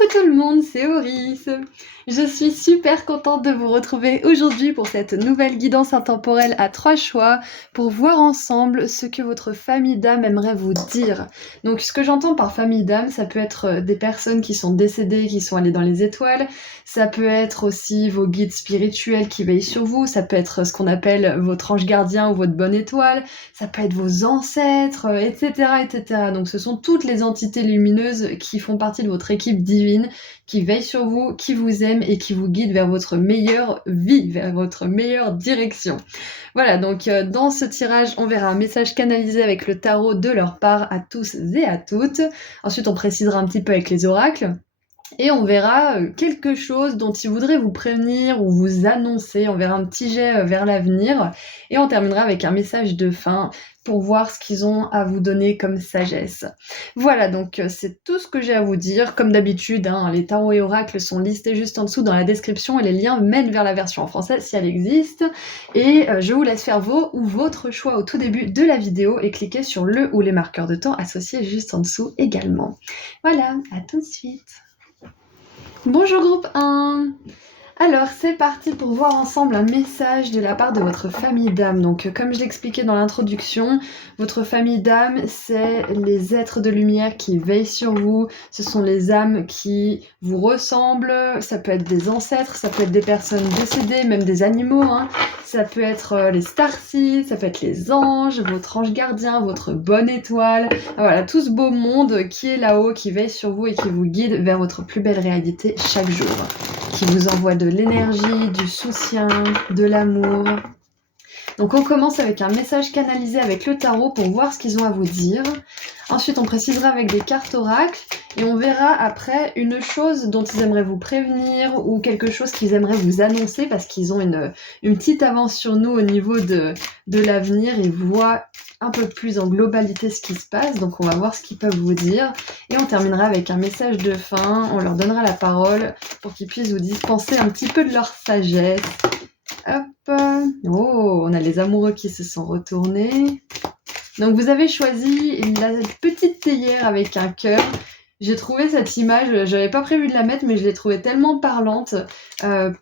Coucou tout le monde, c'est Auris. Je suis super contente de vous retrouver aujourd'hui pour cette nouvelle guidance intemporelle à 3 choix pour voir ensemble ce que votre famille d'âme aimerait vous dire. Donc ce que j'entends par famille d'âme, ça peut être des personnes qui sont décédées, qui sont allées dans les étoiles, ça peut être aussi vos guides spirituels qui veillent sur vous, ça peut être ce qu'on appelle votre ange gardien ou votre bonne étoile, ça peut être vos ancêtres, etc., etc. Donc ce sont toutes les entités lumineuses qui font partie de votre équipe divine, qui veillent sur vous, qui vous aiment et qui vous guident vers votre meilleure vie, vers votre meilleure direction. Voilà, donc dans ce tirage, on verra un message canalisé avec le tarot de leur part à tous et à toutes. Ensuite, on précisera un petit peu avec les oracles. Et on verra quelque chose dont ils voudraient vous prévenir ou vous annoncer. On verra un petit jet vers l'avenir. Et on terminera avec un message de fin pour voir ce qu'ils ont à vous donner comme sagesse. Voilà, donc c'est tout ce que j'ai à vous dire. Comme d'habitude, les tarots et oracles sont listés juste en dessous dans la description et les liens mènent vers la version en français si elle existe. Et je vous laisse faire vos ou votre choix au tout début de la vidéo et cliquer sur le ou les marqueurs de temps associés juste en dessous également. Voilà, à tout de suite. Bonjour groupe 1. Alors c'est parti pour voir ensemble un message de la part de votre famille d'âme. Donc comme je l'expliquais dans l'introduction, votre famille d'âme, c'est les êtres de lumière qui veillent sur vous, ce sont les âmes qui vous ressemblent, ça peut être des ancêtres, ça peut être des personnes décédées, même des animaux, ça peut être les starseeds, ça peut être les anges, votre ange gardien, votre bonne étoile, voilà, tout ce beau monde qui est là-haut, qui veille sur vous et qui vous guide vers votre plus belle réalité chaque jour, qui vous envoie de l'énergie, du soutien, de l'amour. Donc on commence avec un message canalisé avec le tarot pour voir ce qu'ils ont à vous dire. Ensuite on précisera avec des cartes oracles et on verra après une chose dont ils aimeraient vous prévenir ou quelque chose qu'ils aimeraient vous annoncer parce qu'ils ont une petite avance sur nous au niveau de l'avenir. Ils voient un peu plus en globalité ce qui se passe, donc on va voir ce qu'ils peuvent vous dire. Et on terminera avec un message de fin, on leur donnera la parole pour qu'ils puissent vous dispenser un petit peu de leur sagesse. Hop. Oh, on a les amoureux qui se sont retournés. Donc vous avez choisi la petite théière avec un cœur. J'ai trouvé cette image, j'avais pas prévu de la mettre, mais je l'ai trouvée tellement parlante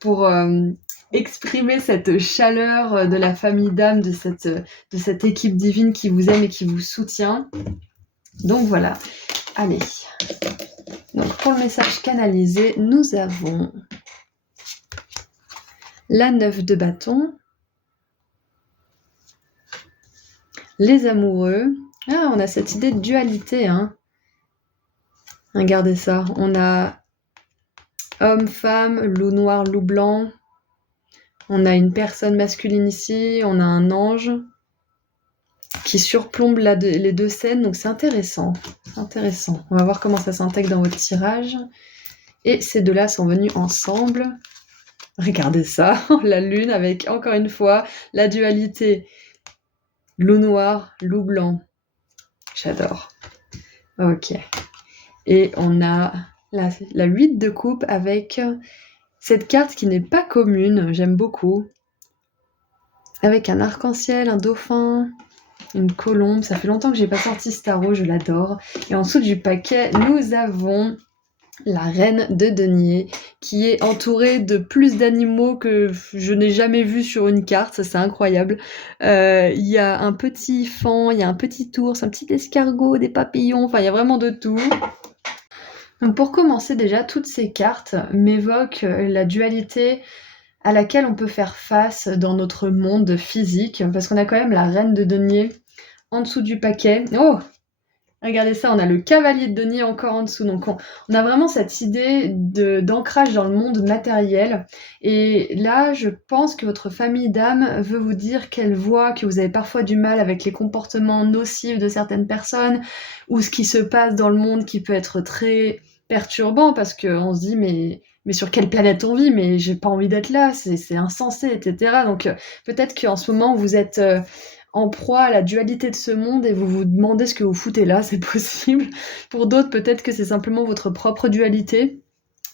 pour exprimer cette chaleur de la famille d'âme, de cette équipe divine qui vous aime et qui vous soutient. Donc voilà, allez. Donc pour le message canalisé, nous avons la 9 de bâton, les amoureux. Ah, on a cette idée de dualité, Regardez ça, on a homme, femme, loup noir, loup blanc. On a une personne masculine ici, on a un ange qui surplombe les deux scènes, donc c'est intéressant. On va voir comment ça s'intègre dans votre tirage. Et ces deux-là sont venus ensemble. Regardez ça, la lune avec, encore une fois, la dualité. Loup noir, loup blanc. J'adore. Ok. Et on a la 8 de coupe avec cette carte qui n'est pas commune, j'aime beaucoup. Avec un arc-en-ciel, un dauphin, une colombe. Ça fait longtemps que j'ai pas sorti ce tarot, je l'adore. Et en dessous du paquet, nous avons la reine de denier qui est entourée de plus d'animaux que je n'ai jamais vu sur une carte, ça c'est incroyable. Il y a un petit faon, il y a un petit ours, un petit escargot, des papillons, enfin il y a vraiment de tout. Donc pour commencer déjà, toutes ces cartes m'évoquent la dualité à laquelle on peut faire face dans notre monde physique, parce qu'on a quand même la reine de denier en dessous du paquet. Oh! Regardez ça, on a le cavalier de denier encore en dessous. Donc on a vraiment cette idée d'ancrage dans le monde matériel. Et là, je pense que votre famille d'âme veut vous dire qu'elle voit que vous avez parfois du mal avec les comportements nocifs de certaines personnes ou ce qui se passe dans le monde qui peut être très perturbant parce qu'on se dit mais sur quelle planète on vit? Mais j'ai pas envie d'être là, c'est insensé, etc. Donc peut-être qu'en ce moment vous êtes en proie à la dualité de ce monde et vous vous demandez ce que vous foutez là, c'est possible. Pour d'autres, peut-être que c'est simplement votre propre dualité.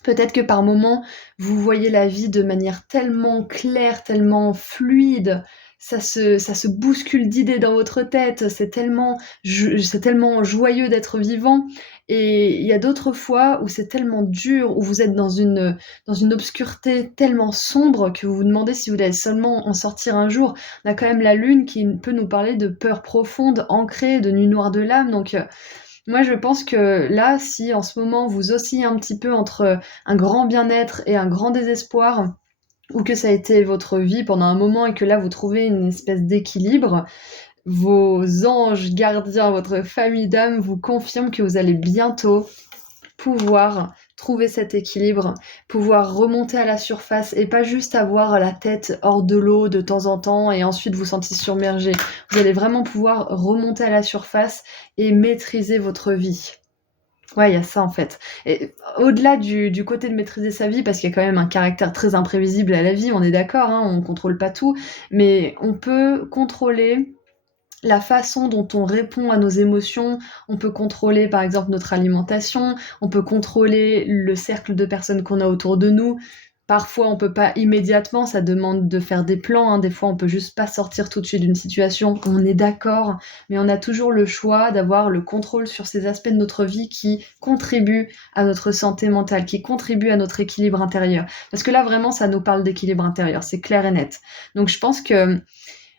Peut-être que par moments, vous voyez la vie de manière tellement claire, tellement fluide, ça se bouscule d'idées dans votre tête, c'est tellement joyeux d'être vivant et il y a d'autres fois où c'est tellement dur, où vous êtes dans une obscurité tellement sombre que vous vous demandez si vous allez seulement en sortir un jour. On a quand même la lune qui peut nous parler de peur profonde, ancrée, de nuit noire de l'âme, donc moi je pense que là, si en ce moment vous oscillez un petit peu entre un grand bien-être et un grand désespoir, ou que ça a été votre vie pendant un moment et que là vous trouvez une espèce d'équilibre, vos anges gardiens, votre famille d'âme vous confirment que vous allez bientôt pouvoir trouver cet équilibre, pouvoir remonter à la surface et pas juste avoir la tête hors de l'eau de temps en temps et ensuite vous sentir submergé. Vous allez vraiment pouvoir remonter à la surface et maîtriser votre vie. Ouais, il y a ça en fait. Et au-delà du côté de maîtriser sa vie, parce qu'il y a quand même un caractère très imprévisible à la vie, on est d'accord, hein, on contrôle pas tout, mais on peut contrôler la façon dont on répond à nos émotions, on peut contrôler par exemple notre alimentation, on peut contrôler le cercle de personnes qu'on a autour de nous. Parfois on peut pas immédiatement, ça demande de faire des plans, hein. Des fois on peut juste pas sortir tout de suite d'une situation, on est d'accord, mais on a toujours le choix d'avoir le contrôle sur ces aspects de notre vie qui contribuent à notre santé mentale, qui contribuent à notre équilibre intérieur. Parce que là vraiment ça nous parle d'équilibre intérieur, c'est clair et net. Donc je pense que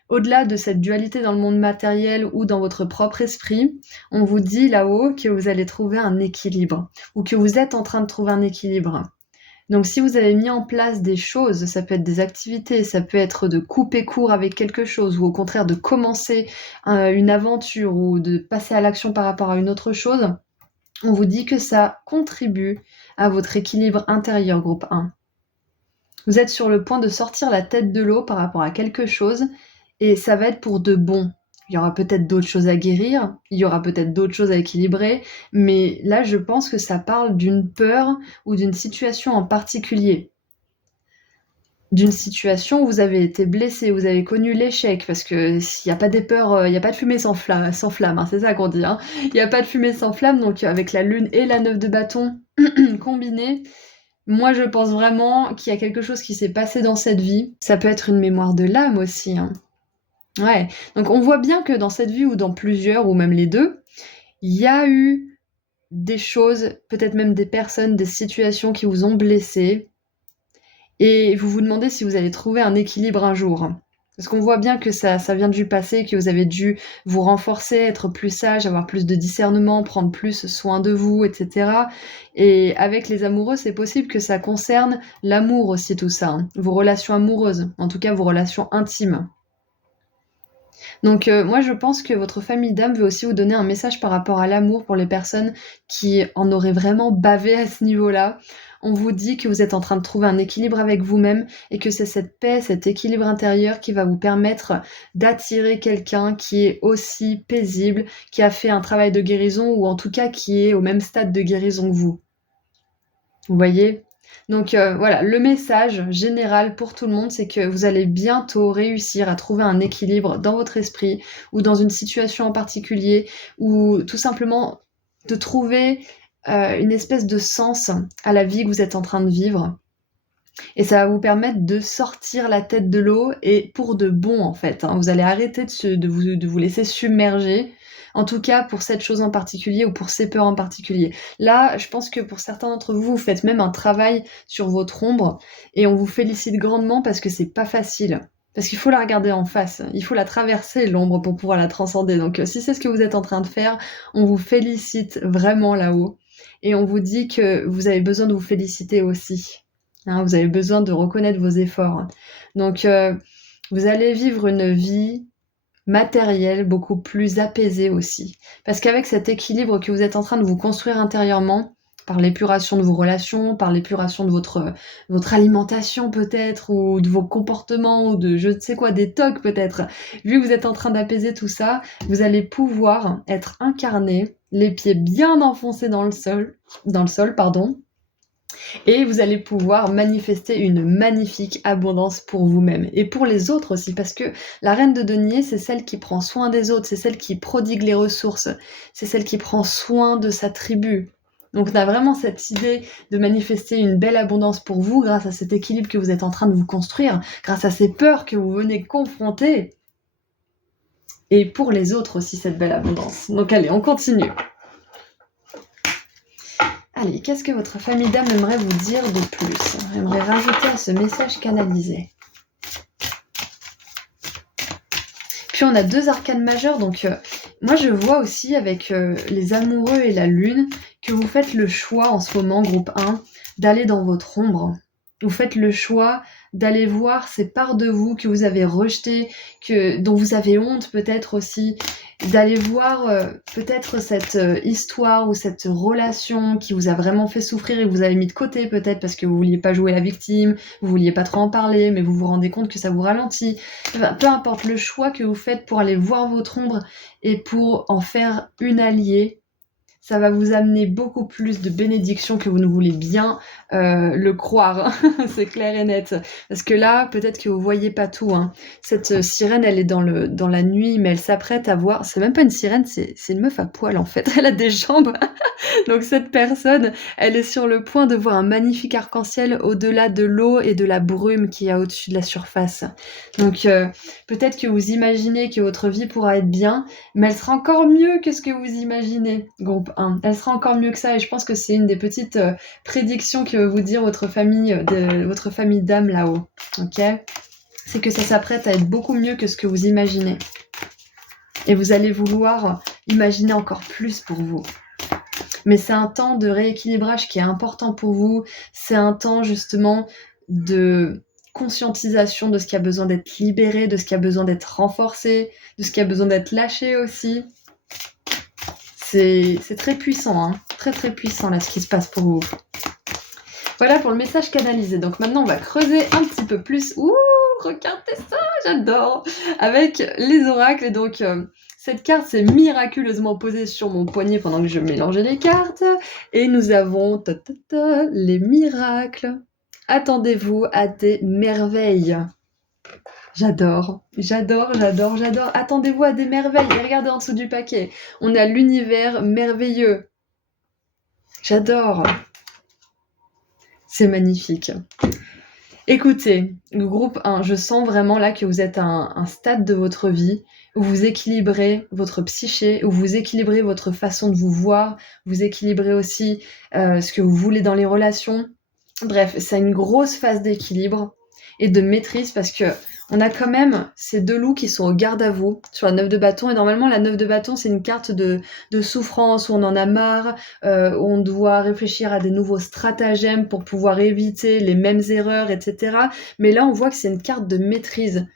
au-delà de cette dualité dans le monde matériel ou dans votre propre esprit, on vous dit là-haut que vous allez trouver un équilibre ou que vous êtes en train de trouver un équilibre. Donc si vous avez mis en place des choses, ça peut être des activités, ça peut être de couper court avec quelque chose ou au contraire de commencer une aventure ou de passer à l'action par rapport à une autre chose, on vous dit que ça contribue à votre équilibre intérieur, groupe 1. Vous êtes sur le point de sortir la tête de l'eau par rapport à quelque chose et ça va être pour de bon. Il y aura peut-être d'autres choses à guérir, il y aura peut-être d'autres choses à équilibrer, mais là je pense que ça parle d'une peur ou d'une situation en particulier. D'une situation où vous avez été blessé, vous avez connu l'échec, parce que s'il n'y a pas des peurs, il n'y a pas de fumée sans flamme, hein, c'est ça qu'on dit. Hein. Il n'y a pas de fumée sans flamme, donc avec la lune et la 9 de bâton combinée, moi je pense vraiment qu'il y a quelque chose qui s'est passé dans cette vie. Ça peut être une mémoire de l'âme aussi. Hein. Ouais, donc on voit bien que dans cette vie ou dans plusieurs, ou même les deux, il y a eu des choses, peut-être même des personnes, des situations qui vous ont blessé, et vous vous demandez si vous allez trouver un équilibre un jour. Parce qu'on voit bien que ça vient du passé, que vous avez dû vous renforcer, être plus sage, avoir plus de discernement, prendre plus soin de vous, etc. Et avec les amoureux, c'est possible que ça concerne l'amour aussi, tout ça. Hein. Vos relations amoureuses, en tout cas vos relations intimes. Donc moi je pense que votre famille d'âme veut aussi vous donner un message par rapport à l'amour pour les personnes qui en auraient vraiment bavé à ce niveau-là. On vous dit que vous êtes en train de trouver un équilibre avec vous-même et que c'est cette paix, cet équilibre intérieur qui va vous permettre d'attirer quelqu'un qui est aussi paisible, qui a fait un travail de guérison ou en tout cas qui est au même stade de guérison que vous. Vous voyez? Donc voilà, le message général pour tout le monde, c'est que vous allez bientôt réussir à trouver un équilibre dans votre esprit ou dans une situation en particulier ou tout simplement de trouver une espèce de sens à la vie que vous êtes en train de vivre. Et ça va vous permettre de sortir la tête de l'eau et pour de bon en fait. Hein. Vous allez arrêter de vous laisser submerger. En tout cas, pour cette chose en particulier ou pour ces peurs en particulier. Là, je pense que pour certains d'entre vous, vous faites même un travail sur votre ombre et on vous félicite grandement parce que c'est pas facile. Parce qu'il faut la regarder en face, il faut la traverser l'ombre pour pouvoir la transcender. Donc si c'est ce que vous êtes en train de faire, on vous félicite vraiment là-haut. Et on vous dit que vous avez besoin de vous féliciter aussi. Hein, vous avez besoin de reconnaître vos efforts. Donc vous allez vivre une vie matériel, beaucoup plus apaisé aussi. Parce qu'avec cet équilibre que vous êtes en train de vous construire intérieurement, par l'épuration de vos relations, par l'épuration de votre alimentation peut-être, ou de vos comportements, ou de je ne sais quoi, des tocs peut-être, vu que vous êtes en train d'apaiser tout ça, vous allez pouvoir être incarné, les pieds bien enfoncés dans le sol, pardon, et vous allez pouvoir manifester une magnifique abondance pour vous-même et pour les autres aussi, parce que la reine de denier, c'est celle qui prend soin des autres, c'est celle qui prodigue les ressources, c'est celle qui prend soin de sa tribu. Donc on a vraiment cette idée de manifester une belle abondance pour vous grâce à cet équilibre que vous êtes en train de vous construire, grâce à ces peurs que vous venez confronter. Et pour les autres aussi, cette belle abondance. Donc allez, on continue. Allez, qu'est-ce que votre famille d'âme aimerait vous dire de plus? Aimerait rajouter à ce message canalisé. Puis on a 2 arcanes majeures, donc moi je vois aussi avec les amoureux et la lune que vous faites le choix en ce moment, groupe 1, d'aller dans votre ombre. Vous faites le choix d'aller voir ces parts de vous que vous avez rejetées, dont vous avez honte peut-être aussi, d'aller voir peut-être cette histoire ou cette relation qui vous a vraiment fait souffrir et que vous avez mis de côté peut-être parce que vous vouliez pas jouer la victime, vous vouliez pas trop en parler, mais vous vous rendez compte que ça vous ralentit. Enfin, peu importe le choix que vous faites pour aller voir votre ombre et pour en faire une alliée, ça va vous amener beaucoup plus de bénédictions que vous ne voulez bien le croire. C'est clair et net. Parce que là, peut-être que vous voyez pas tout. Hein. Cette sirène, elle est dans la nuit, mais elle s'apprête à voir... C'est même pas une sirène, c'est une meuf à poil en fait. Elle a des jambes. Donc cette personne, elle est sur le point de voir un magnifique arc-en-ciel au-delà de l'eau et de la brume qu'il y a au-dessus de la surface. Donc peut-être que vous imaginez que votre vie pourra être bien, mais elle sera encore mieux que ce que vous imaginez, groupe 1. Elle sera encore mieux que ça, et je pense que c'est une des petites prédictions que veut vous dire votre famille d'âme là-haut. Ok ? C'est que ça s'apprête à être beaucoup mieux que ce que vous imaginez. Et vous allez vouloir imaginer encore plus pour vous. Mais c'est un temps de rééquilibrage qui est important pour vous. C'est un temps justement de conscientisation de ce qui a besoin d'être libéré, de ce qui a besoin d'être renforcé, de ce qui a besoin d'être lâché aussi. C'est très puissant, hein. Très très puissant là ce qui se passe pour vous. Voilà pour le message canalisé. Donc maintenant on va creuser un petit peu plus. Ouh, regardez ça, j'adore. Avec les oracles. Et donc cette carte s'est miraculeusement posée sur mon poignet pendant que je mélangeais les cartes. Et nous avons les miracles. Attendez-vous à des merveilles. J'adore, j'adore, j'adore, j'adore. Attendez-vous à des merveilles. Et regardez en dessous du paquet. On a l'univers merveilleux. J'adore. C'est magnifique. Écoutez, le groupe 1, je sens vraiment là que vous êtes à un stade de votre vie où vous équilibrez votre psyché, où vous équilibrez votre façon de vous voir, vous équilibrez aussi ce que vous voulez dans les relations. Bref, c'est une grosse phase d'équilibre et de maîtrise parce que on a quand même ces 2 loups qui sont au garde à vous sur la 9 de bâton. Et normalement, la 9 de bâton, c'est une carte de souffrance où on en a marre, où on doit réfléchir à des nouveaux stratagèmes pour pouvoir éviter les mêmes erreurs, etc. Mais là, on voit que c'est une carte de maîtrise.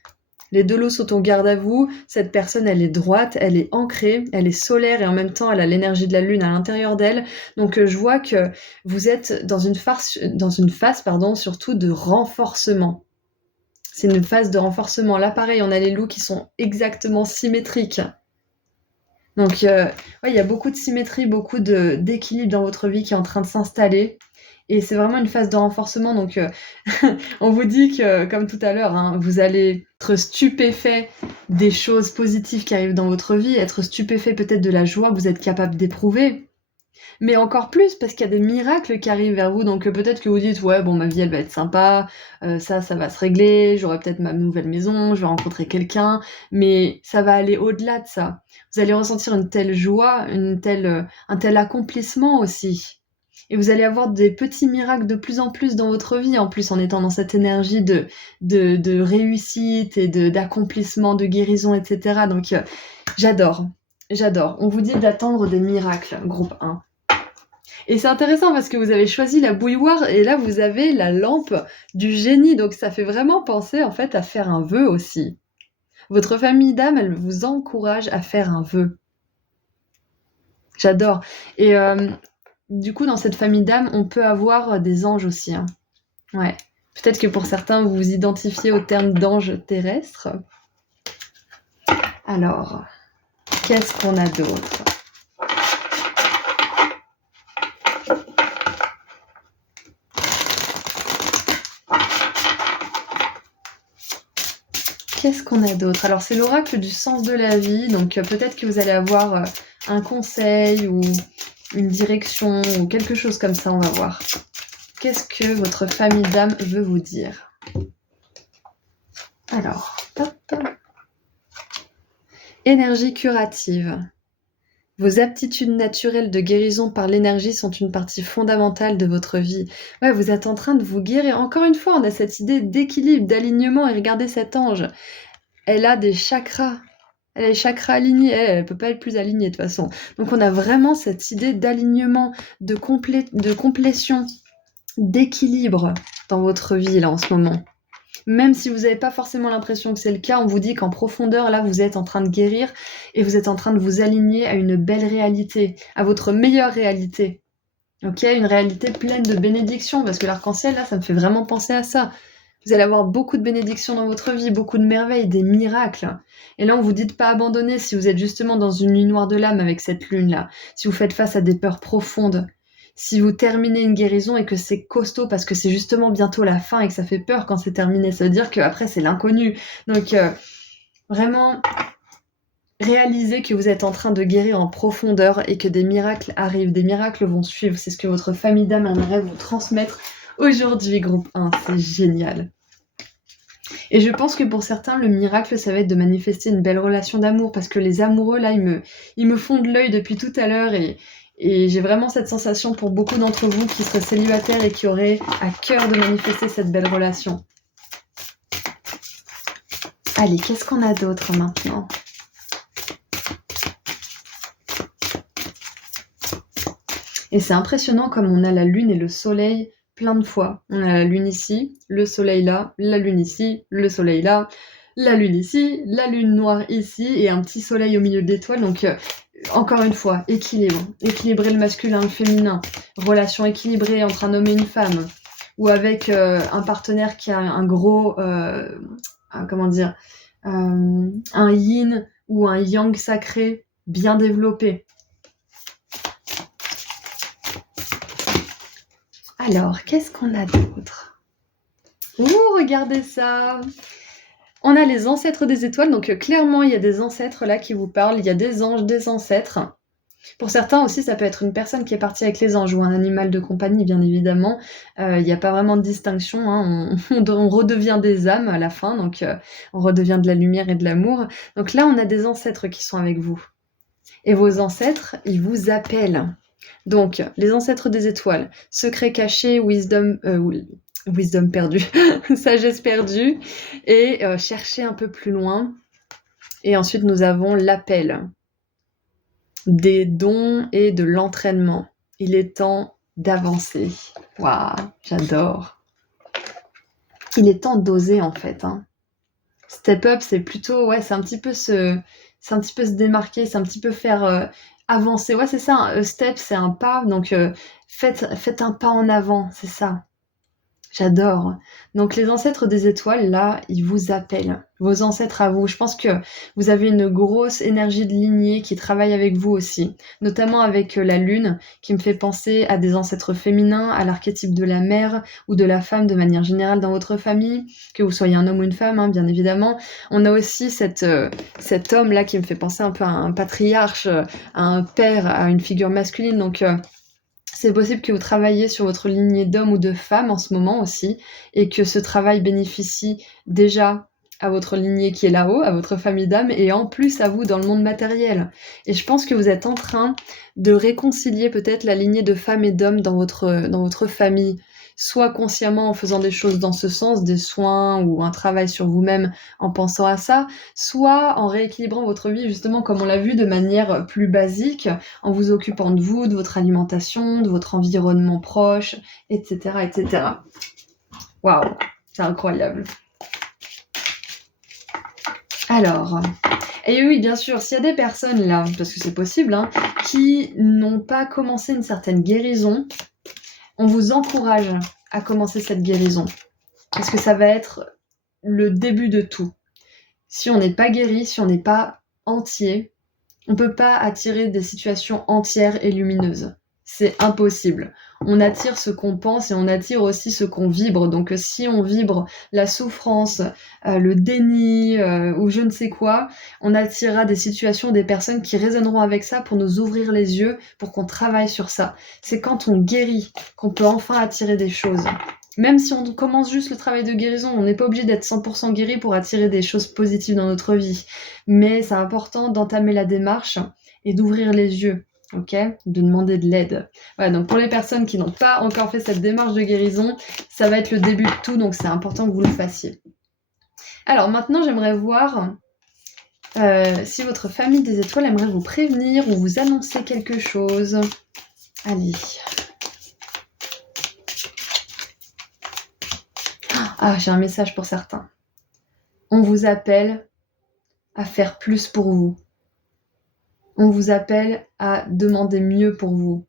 Les 2 loups sont au garde à vous. Cette personne, elle est droite, elle est ancrée, elle est solaire et en même temps, elle a l'énergie de la lune à l'intérieur d'elle. Donc, je vois que vous êtes dans une phase, surtout de renforcement. C'est une phase de renforcement. Là, pareil, on a les loups qui sont exactement symétriques. Donc, il y a beaucoup de symétrie, beaucoup d'équilibre dans votre vie qui est en train de s'installer. Et c'est vraiment une phase de renforcement. Donc, on vous dit que, comme tout à l'heure, hein, vous allez être stupéfait des choses positives qui arrivent dans votre vie, être stupéfait peut-être de la joie que vous êtes capable d'éprouver. Mais encore plus parce qu'il y a des miracles qui arrivent vers vous, donc peut-être que vous dites ouais bon ma vie elle va être sympa, ça va se régler, j'aurai peut-être ma nouvelle maison, je vais rencontrer quelqu'un, mais ça va aller au-delà de ça. Vous allez ressentir une telle joie, un tel accomplissement aussi. Et vous allez avoir des petits miracles de plus en plus dans votre vie, en plus en étant dans cette énergie de réussite et d'accomplissement, de guérison, etc. Donc j'adore. On vous dit d'attendre des miracles, groupe 1. Et c'est intéressant parce que vous avez choisi la bouilloire et là vous avez la lampe du génie, donc ça fait vraiment penser en fait à faire un vœu aussi. Votre famille d'âme, elle vous encourage à faire un vœu. J'adore. Et du coup, dans cette famille d'âme, on peut avoir des anges aussi. Hein. Ouais. Peut-être que pour certains, vous vous identifiez au terme d'ange terrestre. Alors, qu'est-ce qu'on a d'autre ? Qu'est-ce qu'on a d'autre ? Alors, c'est l'oracle du sens de la vie, donc peut-être que vous allez avoir un conseil ou une direction ou quelque chose comme ça, on va voir. Qu'est-ce que votre famille d'âme veut vous dire ? Alors, hop. Énergie curative. Vos aptitudes naturelles de guérison par l'énergie sont une partie fondamentale de votre vie. Ouais, vous êtes en train de vous guérir. Encore une fois, on a cette idée d'équilibre, d'alignement. Et regardez cet ange. Elle a des chakras. Elle a les chakras alignés. Elle peut pas être plus alignée de toute façon. Donc on a vraiment cette idée d'alignement, de complétion, d'équilibre dans votre vie là en ce moment. Même si vous n'avez pas forcément l'impression que c'est le cas, on vous dit qu'en profondeur, là, vous êtes en train de guérir et vous êtes en train de vous aligner à une belle réalité, à votre meilleure réalité. Ok, une réalité pleine de bénédictions, parce que l'arc-en-ciel, là, ça me fait vraiment penser à ça. Vous allez avoir beaucoup de bénédictions dans votre vie, beaucoup de merveilles, des miracles. Et là, on vous dit de pas abandonner si vous êtes justement dans une nuit noire de l'âme avec cette lune-là, si vous faites face à des peurs profondes, si vous terminez une guérison et que c'est costaud parce que c'est justement bientôt la fin et que ça fait peur quand c'est terminé, ça veut dire qu'après c'est l'inconnu. Donc vraiment réalisez que vous êtes en train de guérir en profondeur et que des miracles arrivent, des miracles vont suivre. C'est ce que votre famille d'âme aimerait vous transmettre aujourd'hui, groupe 1. C'est génial. Et je pense que pour certains, le miracle, ça va être de manifester une belle relation d'amour parce que les amoureux, là, ils me font de l'œil depuis tout à l'heure et j'ai vraiment cette sensation pour beaucoup d'entre vous qui seraient célibataires et qui auraient à cœur de manifester cette belle relation. Allez, qu'est-ce qu'on a d'autre maintenant ? Et c'est impressionnant comme on a la lune et le soleil plein de fois. On a la lune ici, le soleil là, la lune ici, le soleil là, la lune ici, la lune noire ici et un petit soleil au milieu de l'étoile. Donc encore une fois, équilibre. Équilibrer le masculin, le féminin. Relation équilibrée entre un homme et une femme. Ou avec un partenaire qui a un gros... un yin ou un yang sacré bien développé. Alors, qu'est-ce qu'on a d'autre ? Ouh, regardez ça ! On a les ancêtres des étoiles, donc clairement il y a des ancêtres là qui vous parlent, il y a des anges, des ancêtres. Pour certains aussi, ça peut être une personne qui est partie avec les anges ou un animal de compagnie, bien évidemment. Il n'y a pas vraiment de distinction, hein. On redevient des âmes à la fin, donc on redevient de la lumière et de l'amour. Donc là, on a des ancêtres qui sont avec vous. Et vos ancêtres, ils vous appellent. Donc, les ancêtres des étoiles, secret caché, wisdom perdu, sagesse perdue, et chercher un peu plus loin. Et ensuite, nous avons l'appel des dons et de l'entraînement. Il est temps d'avancer. Waouh, j'adore. Il est temps d'oser en fait. Hein. Step up, c'est plutôt, c'est un petit peu se démarquer, c'est un petit peu faire avancer. Ouais, c'est ça. Un step, c'est un pas. Donc, faites un pas en avant, c'est ça. J'adore. Donc les ancêtres des étoiles, là, ils vous appellent. Vos ancêtres à vous. Je pense que vous avez une grosse énergie de lignée qui travaille avec vous aussi. Notamment avec la lune, qui me fait penser à des ancêtres féminins, à l'archétype de la mère ou de la femme de manière générale dans votre famille, que vous soyez un homme ou une femme, hein, bien évidemment. On a aussi cet homme-là qui me fait penser un peu à un patriarche, à un père, à une figure masculine. Donc... c'est possible que vous travailliez sur votre lignée d'hommes ou de femmes en ce moment aussi, et que ce travail bénéficie déjà à votre lignée qui est là-haut, à votre famille d'âmes, et en plus à vous dans le monde matériel. Et je pense que vous êtes en train de réconcilier peut-être la lignée de femmes et d'hommes dans votre famille, soit consciemment en faisant des choses dans ce sens, des soins ou un travail sur vous-même en pensant à ça, soit en rééquilibrant votre vie justement comme on l'a vu de manière plus basique, en vous occupant de vous, de votre alimentation, de votre environnement proche, etc. etc. Waouh, c'est incroyable. Alors, et oui, bien sûr, s'il y a des personnes là, parce que c'est possible, hein, qui n'ont pas commencé une certaine guérison, on vous encourage à commencer cette guérison. Parce que ça va être le début de tout. Si on n'est pas guéri, si on n'est pas entier, on ne peut pas attirer des situations entières et lumineuses. C'est impossible. On attire ce qu'on pense et on attire aussi ce qu'on vibre. Donc si on vibre la souffrance, le déni ou je ne sais quoi, on attirera des situations, des personnes qui résonneront avec ça pour nous ouvrir les yeux, pour qu'on travaille sur ça. C'est quand on guérit qu'on peut enfin attirer des choses. Même si on commence juste le travail de guérison, on n'est pas obligé d'être 100% guéri pour attirer des choses positives dans notre vie. Mais c'est important d'entamer la démarche et d'ouvrir les yeux, ok? De demander de l'aide. Voilà, donc pour les personnes qui n'ont pas encore fait cette démarche de guérison, ça va être le début de tout, donc c'est important que vous le fassiez. Alors maintenant, j'aimerais voir si votre famille des étoiles aimerait vous prévenir ou vous annoncer quelque chose. Allez. Ah, j'ai un message pour certains. On vous appelle à faire plus pour vous. On vous appelle à demander mieux pour vous.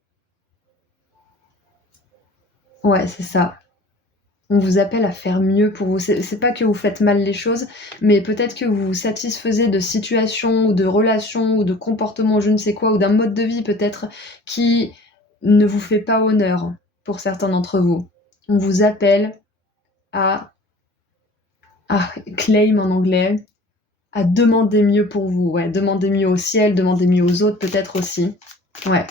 Ouais, c'est ça. On vous appelle à faire mieux pour vous. C'est pas que vous faites mal les choses, mais peut-être que vous vous satisfaisez de situations ou de relations ou de comportements, je ne sais quoi, ou d'un mode de vie peut-être qui ne vous fait pas honneur pour certains d'entre vous. On vous appelle à claim en anglais, à demander mieux pour vous. Ouais, demander mieux au ciel, demander mieux aux autres peut-être aussi. Ouais.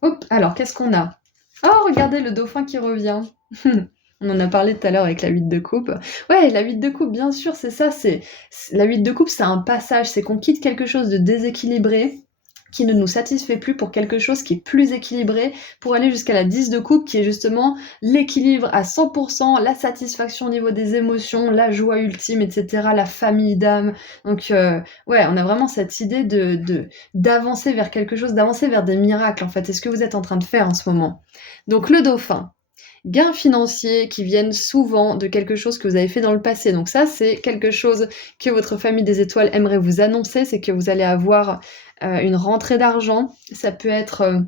Hop, alors qu'est-ce qu'on a? Oh, regardez le dauphin qui revient. On en a parlé tout à l'heure avec la 8 de coupe. Ouais, la 8 de coupe, bien sûr, c'est ça. La 8 de coupe, c'est un passage. C'est qu'on quitte quelque chose de déséquilibré qui ne nous satisfait plus pour quelque chose qui est plus équilibré pour aller jusqu'à la 10 de coupe qui est justement l'équilibre à 100%, la satisfaction au niveau des émotions, la joie ultime, etc., la famille d'âme. Donc, ouais, on a vraiment cette idée d'avancer vers quelque chose, d'avancer vers des miracles, en fait. C'est ce que vous êtes en train de faire en ce moment. Donc, le dauphin. Gains financiers qui viennent souvent de quelque chose que vous avez fait dans le passé. Donc ça, c'est quelque chose que votre famille des étoiles aimerait vous annoncer, c'est que vous allez avoir une rentrée d'argent. Ça peut être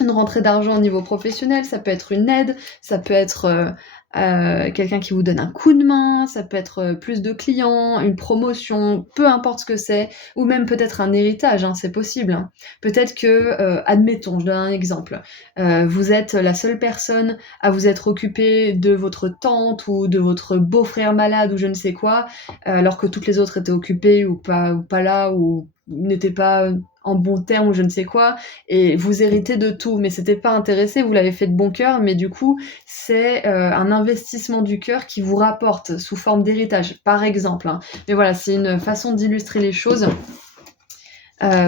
une rentrée d'argent au niveau professionnel, ça peut être une aide, ça peut être quelqu'un qui vous donne un coup de main, ça peut être plus de clients, une promotion, peu importe ce que c'est, ou même peut-être un héritage, hein, c'est possible. Hein. Peut-être que, admettons, je donne un exemple, vous êtes la seule personne à vous être occupée de votre tante ou de votre beau-frère malade ou je ne sais quoi, alors que toutes les autres étaient occupées ou pas là ou n'étaient pas en bon terme ou je ne sais quoi, et vous héritez de tout, mais c'était pas intéressé, vous l'avez fait de bon cœur, mais du coup, c'est un investissement du cœur qui vous rapporte sous forme d'héritage, par exemple. Hein. Mais voilà, c'est une façon d'illustrer les choses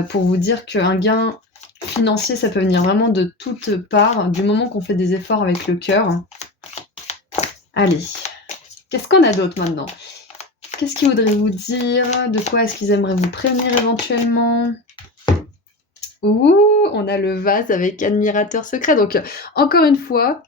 pour vous dire qu'un gain financier, ça peut venir vraiment de toutes parts, du moment qu'on fait des efforts avec le cœur. Allez, qu'est-ce qu'on a d'autre maintenant? Qu'est-ce qu'ils voudraient vous dire? De quoi est-ce qu'ils aimeraient vous prévenir éventuellement? Ouh, on a le vase avec admirateur secret. Donc, encore une fois,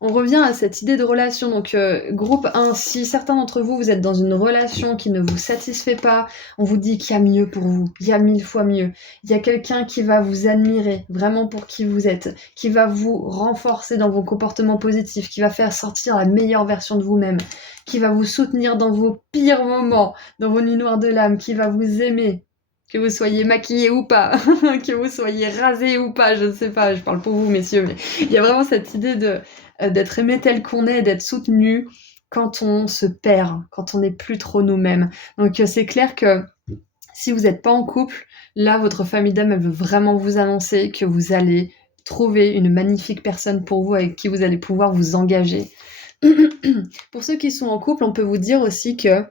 on revient à cette idée de relation. Donc, groupe 1, si certains d'entre vous, vous êtes dans une relation qui ne vous satisfait pas, on vous dit qu'il y a mieux pour vous, il y a 1000 fois mieux. Il y a quelqu'un qui va vous admirer vraiment pour qui vous êtes, qui va vous renforcer dans vos comportements positifs, qui va faire sortir la meilleure version de vous-même, qui va vous soutenir dans vos pires moments, dans vos nuits noires de l'âme, qui va vous aimer. Que vous soyez maquillé ou pas, que vous soyez rasé ou pas, je ne sais pas, je parle pour vous messieurs, mais il y a vraiment cette idée d'être aimé tel qu'on est, d'être soutenu quand on se perd, quand on n'est plus trop nous-mêmes. Donc c'est clair que si vous n'êtes pas en couple, là votre famille d'âme elle veut vraiment vous annoncer que vous allez trouver une magnifique personne pour vous avec qui vous allez pouvoir vous engager. Pour ceux qui sont en couple, on peut vous dire aussi que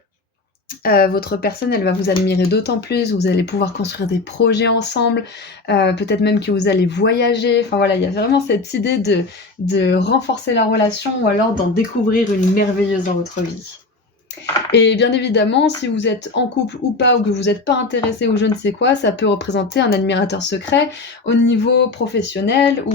votre personne, elle va vous admirer d'autant plus, vous allez pouvoir construire des projets ensemble, peut-être même que vous allez voyager, enfin voilà, il y a vraiment cette idée de renforcer la relation ou alors d'en découvrir une merveilleuse dans votre vie. Et bien évidemment, si vous êtes en couple ou pas, ou que vous n'êtes pas intéressé ou je ne sais quoi, ça peut représenter un admirateur secret au niveau professionnel ou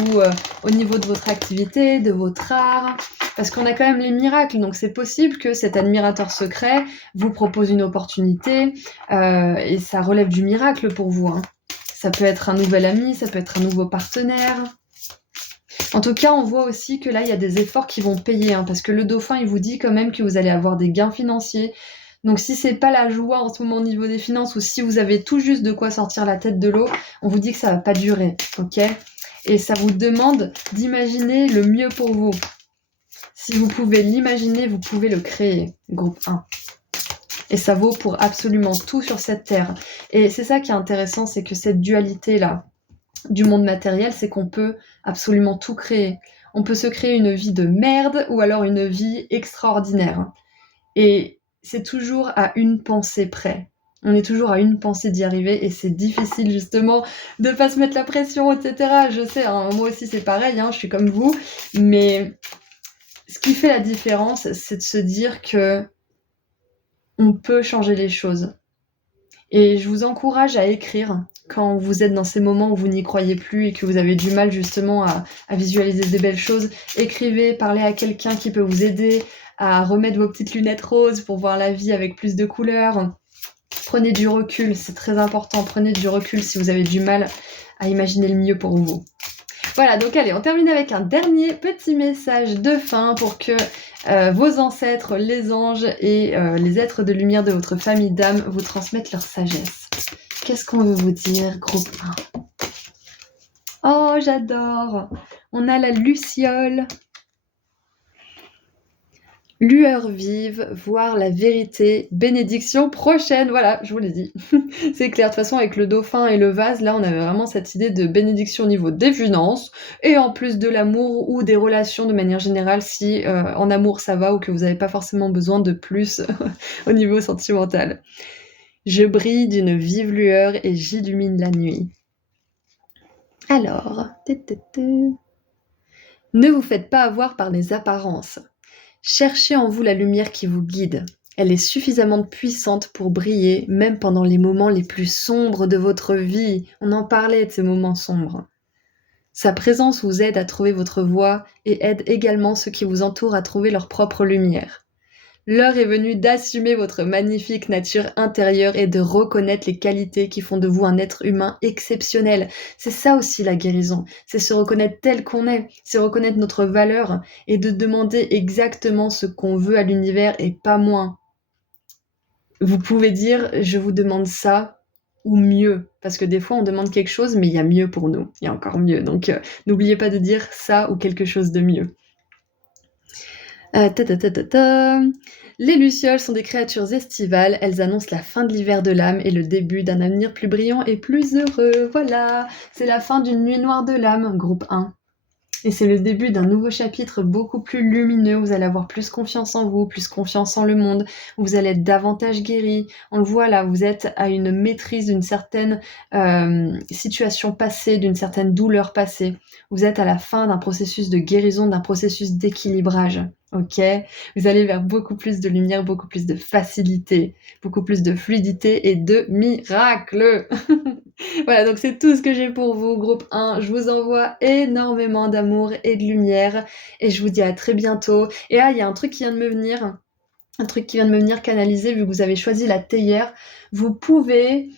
au niveau de votre activité, de votre art, parce qu'on a quand même les miracles, donc c'est possible que cet admirateur secret vous propose une opportunité et ça relève du miracle pour vous. Hein. Ça peut être un nouvel ami, ça peut être un nouveau partenaire. En tout cas, on voit aussi que là, il y a des efforts qui vont payer, hein, parce que le dauphin, il vous dit quand même que vous allez avoir des gains financiers. Donc si c'est pas la joie en ce moment au niveau des finances, ou si vous avez tout juste de quoi sortir la tête de l'eau, on vous dit que ça va pas durer, ok? Et ça vous demande d'imaginer le mieux pour vous. Si vous pouvez l'imaginer, vous pouvez le créer, groupe 1. Et ça vaut pour absolument tout sur cette terre. Et c'est ça qui est intéressant, c'est que cette dualité-là, du monde matériel, c'est qu'on peut absolument tout créer. On peut se créer une vie de merde ou alors une vie extraordinaire. Et c'est toujours à une pensée près. On est toujours à une pensée d'y arriver et c'est difficile justement de pas se mettre la pression, etc. Je sais, hein, moi aussi c'est pareil, hein, je suis comme vous, mais ce qui fait la différence, c'est de se dire que on peut changer les choses. Et je vous encourage à écrire quand vous êtes dans ces moments où vous n'y croyez plus et que vous avez du mal justement à visualiser des belles choses. Écrivez, parlez à quelqu'un qui peut vous aider à remettre vos petites lunettes roses pour voir la vie avec plus de couleurs. Prenez du recul, c'est très important. Prenez du recul si vous avez du mal à imaginer le mieux pour vous. Voilà, donc allez, on termine avec un dernier petit message de fin pour que vos ancêtres, les anges et les êtres de lumière de votre famille d'âme vous transmettent leur sagesse. Qu'est-ce qu'on veut vous dire, groupe 1? Oh, j'adore! On a la luciole. Lueur vive, voir la vérité, bénédiction prochaine, voilà, je vous l'ai dit. C'est clair, de toute façon, avec le dauphin et le vase, là, on avait vraiment cette idée de bénédiction au niveau des finances, et en plus de l'amour ou des relations de manière générale, si en amour ça va ou que vous n'avez pas forcément besoin de plus au niveau sentimental. Je brille d'une vive lueur et j'illumine la nuit. Alors, ne vous faites pas avoir par les apparences. Cherchez en vous la lumière qui vous guide. Elle est suffisamment puissante pour briller, même pendant les moments les plus sombres de votre vie. On en parlait de ces moments sombres. Sa présence vous aide à trouver votre voie et aide également ceux qui vous entourent à trouver leur propre lumière. L'heure est venue d'assumer votre magnifique nature intérieure et de reconnaître les qualités qui font de vous un être humain exceptionnel. C'est ça aussi la guérison, c'est se reconnaître tel qu'on est, c'est reconnaître notre valeur et de demander exactement ce qu'on veut à l'univers et pas moins. Vous pouvez dire « je vous demande ça » ou mieux, parce que des fois on demande quelque chose mais il y a mieux pour nous, il y a encore mieux. Donc n'oubliez pas de dire ça ou quelque chose de mieux. Les lucioles sont des créatures estivales, elles annoncent la fin de l'hiver de l'âme et le début d'un avenir plus brillant et plus heureux. Voilà, c'est la fin d'une nuit noire de l'âme, groupe 1. Et c'est le début d'un nouveau chapitre beaucoup plus lumineux, vous allez avoir plus confiance en vous, plus confiance en le monde, vous allez être davantage guéri. On le voit là, vous êtes à une maîtrise d'une certaine situation passée, d'une certaine douleur passée. Vous êtes à la fin d'un processus de guérison, d'un processus d'équilibrage. Ok, vous allez vers beaucoup plus de lumière, beaucoup plus de facilité, beaucoup plus de fluidité et de miracle. Voilà, donc c'est tout ce que j'ai pour vous, groupe 1. Je vous envoie énormément d'amour et de lumière et je vous dis à très bientôt. Et là, il y a un truc qui vient de me venir, canaliser, vu que vous avez choisi la théière. Vous pouvez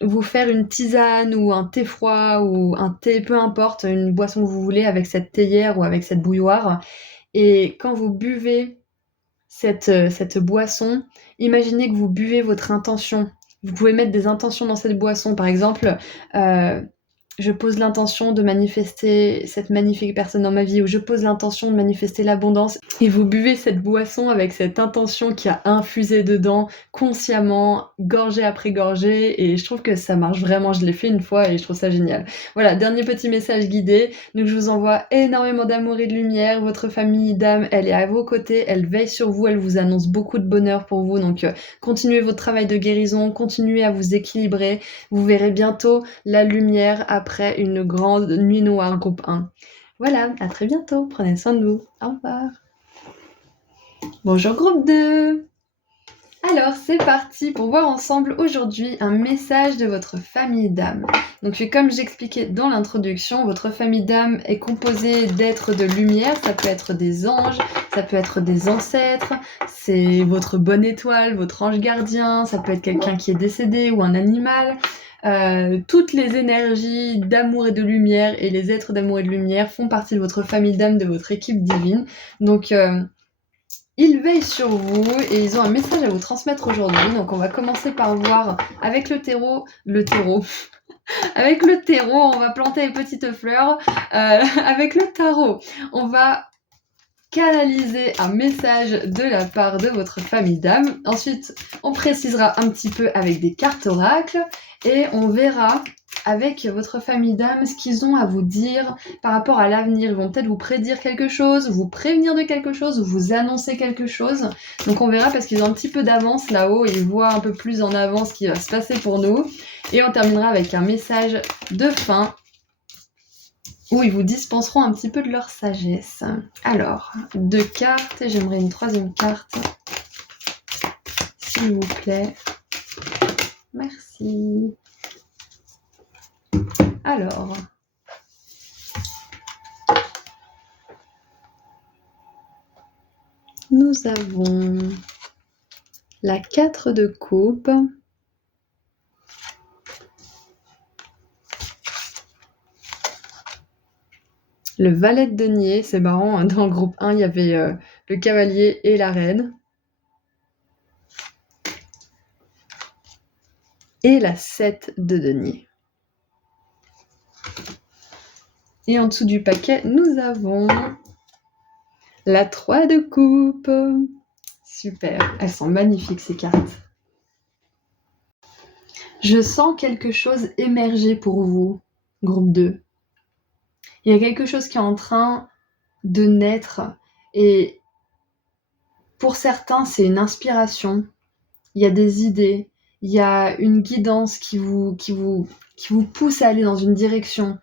vous faire une tisane ou un thé froid ou un thé, peu importe, une boisson que vous voulez avec cette théière ou avec cette bouilloire. Et quand vous buvez cette boisson, imaginez que vous buvez votre intention. Vous pouvez mettre des intentions dans cette boisson. Par exemple, je pose l'intention de manifester cette magnifique personne dans ma vie, ou je pose l'intention de manifester l'abondance. Et vous buvez cette boisson avec cette intention qui a infusé dedans, consciemment, gorgée après gorgée. Et je trouve que ça marche vraiment. Je l'ai fait une fois et je trouve ça génial. Voilà, dernier petit message guidé. Donc je vous envoie énormément d'amour et de lumière. Votre famille d'âme, elle est à vos côtés. Elle veille sur vous. Elle vous annonce beaucoup de bonheur pour vous. Donc continuez votre travail de guérison. Continuez à vous équilibrer. Vous verrez bientôt la lumière après une grande nuit noire, groupe 1. Voilà, à très bientôt. Prenez soin de vous. Au revoir. Bonjour, groupe 2. Alors, c'est parti pour voir ensemble aujourd'hui un message de votre famille d'âme. Donc, comme j'expliquais dans l'introduction, votre famille d'âme est composée d'êtres de lumière. Ça peut être des anges, ça peut être des ancêtres, c'est votre bonne étoile, votre ange gardien, ça peut être quelqu'un qui est décédé ou un animal. Toutes les énergies d'amour et de lumière et les êtres d'amour et de lumière font partie de votre famille d'âme, de votre équipe divine. Donc, ils veillent sur vous et ils ont un message à vous transmettre aujourd'hui. Donc, on va commencer par voir avec le terreau. Avec le terreau, on va planter les petites fleurs. Avec le tarot, on va canaliser un message de la part de votre famille d'âme. Ensuite, on précisera un petit peu avec des cartes oracles et on verra avec votre famille d'âme ce qu'ils ont à vous dire par rapport à l'avenir. Ils vont peut-être vous prédire quelque chose, vous prévenir de quelque chose, ou vous annoncer quelque chose. Donc on verra parce qu'ils ont un petit peu d'avance là-haut, ils voient un peu plus en avance ce qui va se passer pour nous. Et on terminera avec un message de fin où ils vous dispenseront un petit peu de leur sagesse. Alors, 2 cartes, et j'aimerais une 3e carte, s'il vous plaît. Merci. Alors, nous avons la 4 de coupe, le valet de denier. C'est marrant, dans le groupe 1, il y avait le cavalier et la reine. Et la 7 de denier. Et en dessous du paquet, nous avons la 3 de coupe. Super, elles sont magnifiques ces cartes. Je sens quelque chose émerger pour vous, groupe 2. Il y a quelque chose qui est en train de naître et pour certains, c'est une inspiration. Il y a des idées, il y a une guidance qui vous pousse à aller dans une direction.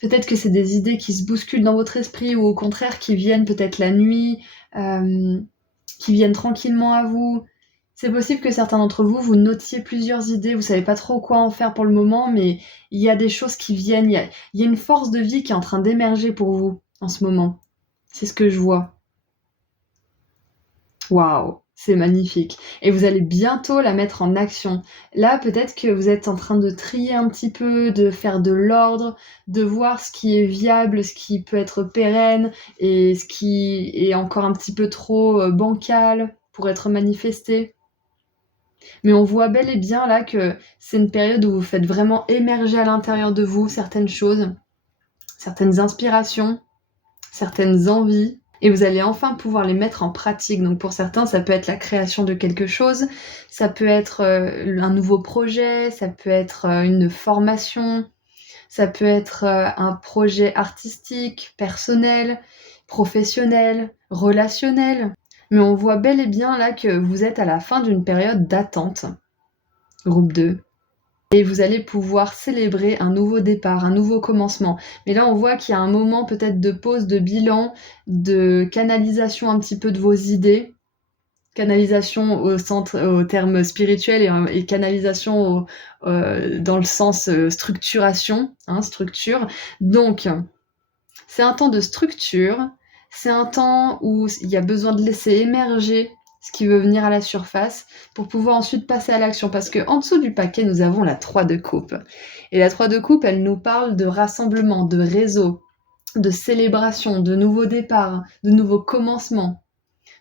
Peut-être que c'est des idées qui se bousculent dans votre esprit ou au contraire qui viennent peut-être la nuit, qui viennent tranquillement à vous. C'est possible que certains d'entre vous, vous notiez plusieurs idées, vous savez pas trop quoi en faire pour le moment, mais il y a des choses qui viennent, il y a une force de vie qui est en train d'émerger pour vous en ce moment. C'est ce que je vois. Waouh, c'est magnifique. Et vous allez bientôt la mettre en action. Là, peut-être que vous êtes en train de trier un petit peu, de faire de l'ordre, de voir ce qui est viable, ce qui peut être pérenne et ce qui est encore un petit peu trop bancal pour être manifesté. Mais on voit bel et bien là que c'est une période où vous faites vraiment émerger à l'intérieur de vous certaines choses, certaines inspirations, certaines envies. Et vous allez enfin pouvoir les mettre en pratique. Donc pour certains, ça peut être la création de quelque chose, ça peut être un nouveau projet, ça peut être une formation, ça peut être un projet artistique, personnel, professionnel, relationnel. Mais on voit bel et bien là que vous êtes à la fin d'une période d'attente, groupe 2. Et vous allez pouvoir célébrer un nouveau départ, un nouveau commencement. Mais là, on voit qu'il y a un moment peut-être de pause, de bilan, de canalisation un petit peu de vos idées. Canalisation au terme spirituel et canalisation dans le sens structuration, structure. Donc, c'est un temps de structure, c'est un temps où il y a besoin de laisser émerger ce qui veut venir à la surface pour pouvoir ensuite passer à l'action. Parce qu'en dessous du paquet, nous avons la 3 de coupe. Et la 3 de coupe, elle nous parle de rassemblement, de réseau, de célébration, de nouveaux départs, de nouveaux commencements.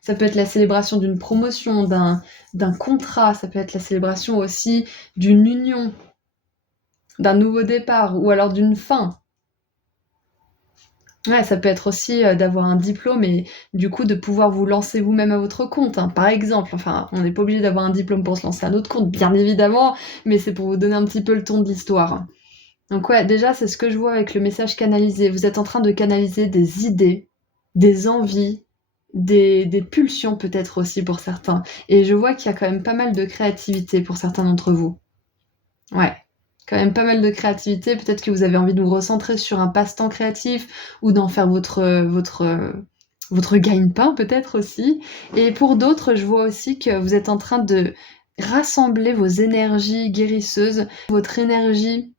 Ça peut être la célébration d'une promotion, d'un contrat, ça peut être la célébration aussi d'une union, d'un nouveau départ ou alors d'une fin. Ouais, ça peut être aussi d'avoir un diplôme et du coup de pouvoir vous lancer vous-même à votre compte, par exemple. Enfin, on n'est pas obligé d'avoir un diplôme pour se lancer à notre compte, bien évidemment, mais c'est pour vous donner un petit peu le ton de l'histoire. Donc ouais, déjà, c'est ce que je vois avec le message canalisé. Vous êtes en train de canaliser des idées, des envies, des pulsions peut-être aussi pour certains. Et je vois qu'il y a quand même pas mal de créativité pour certains d'entre vous. Ouais. Quand même pas mal de créativité, peut-être que vous avez envie de vous recentrer sur un passe-temps créatif ou d'en faire votre gagne-pain peut-être aussi. Et pour d'autres, je vois aussi que vous êtes en train de rassembler vos énergies guérisseuses, votre énergie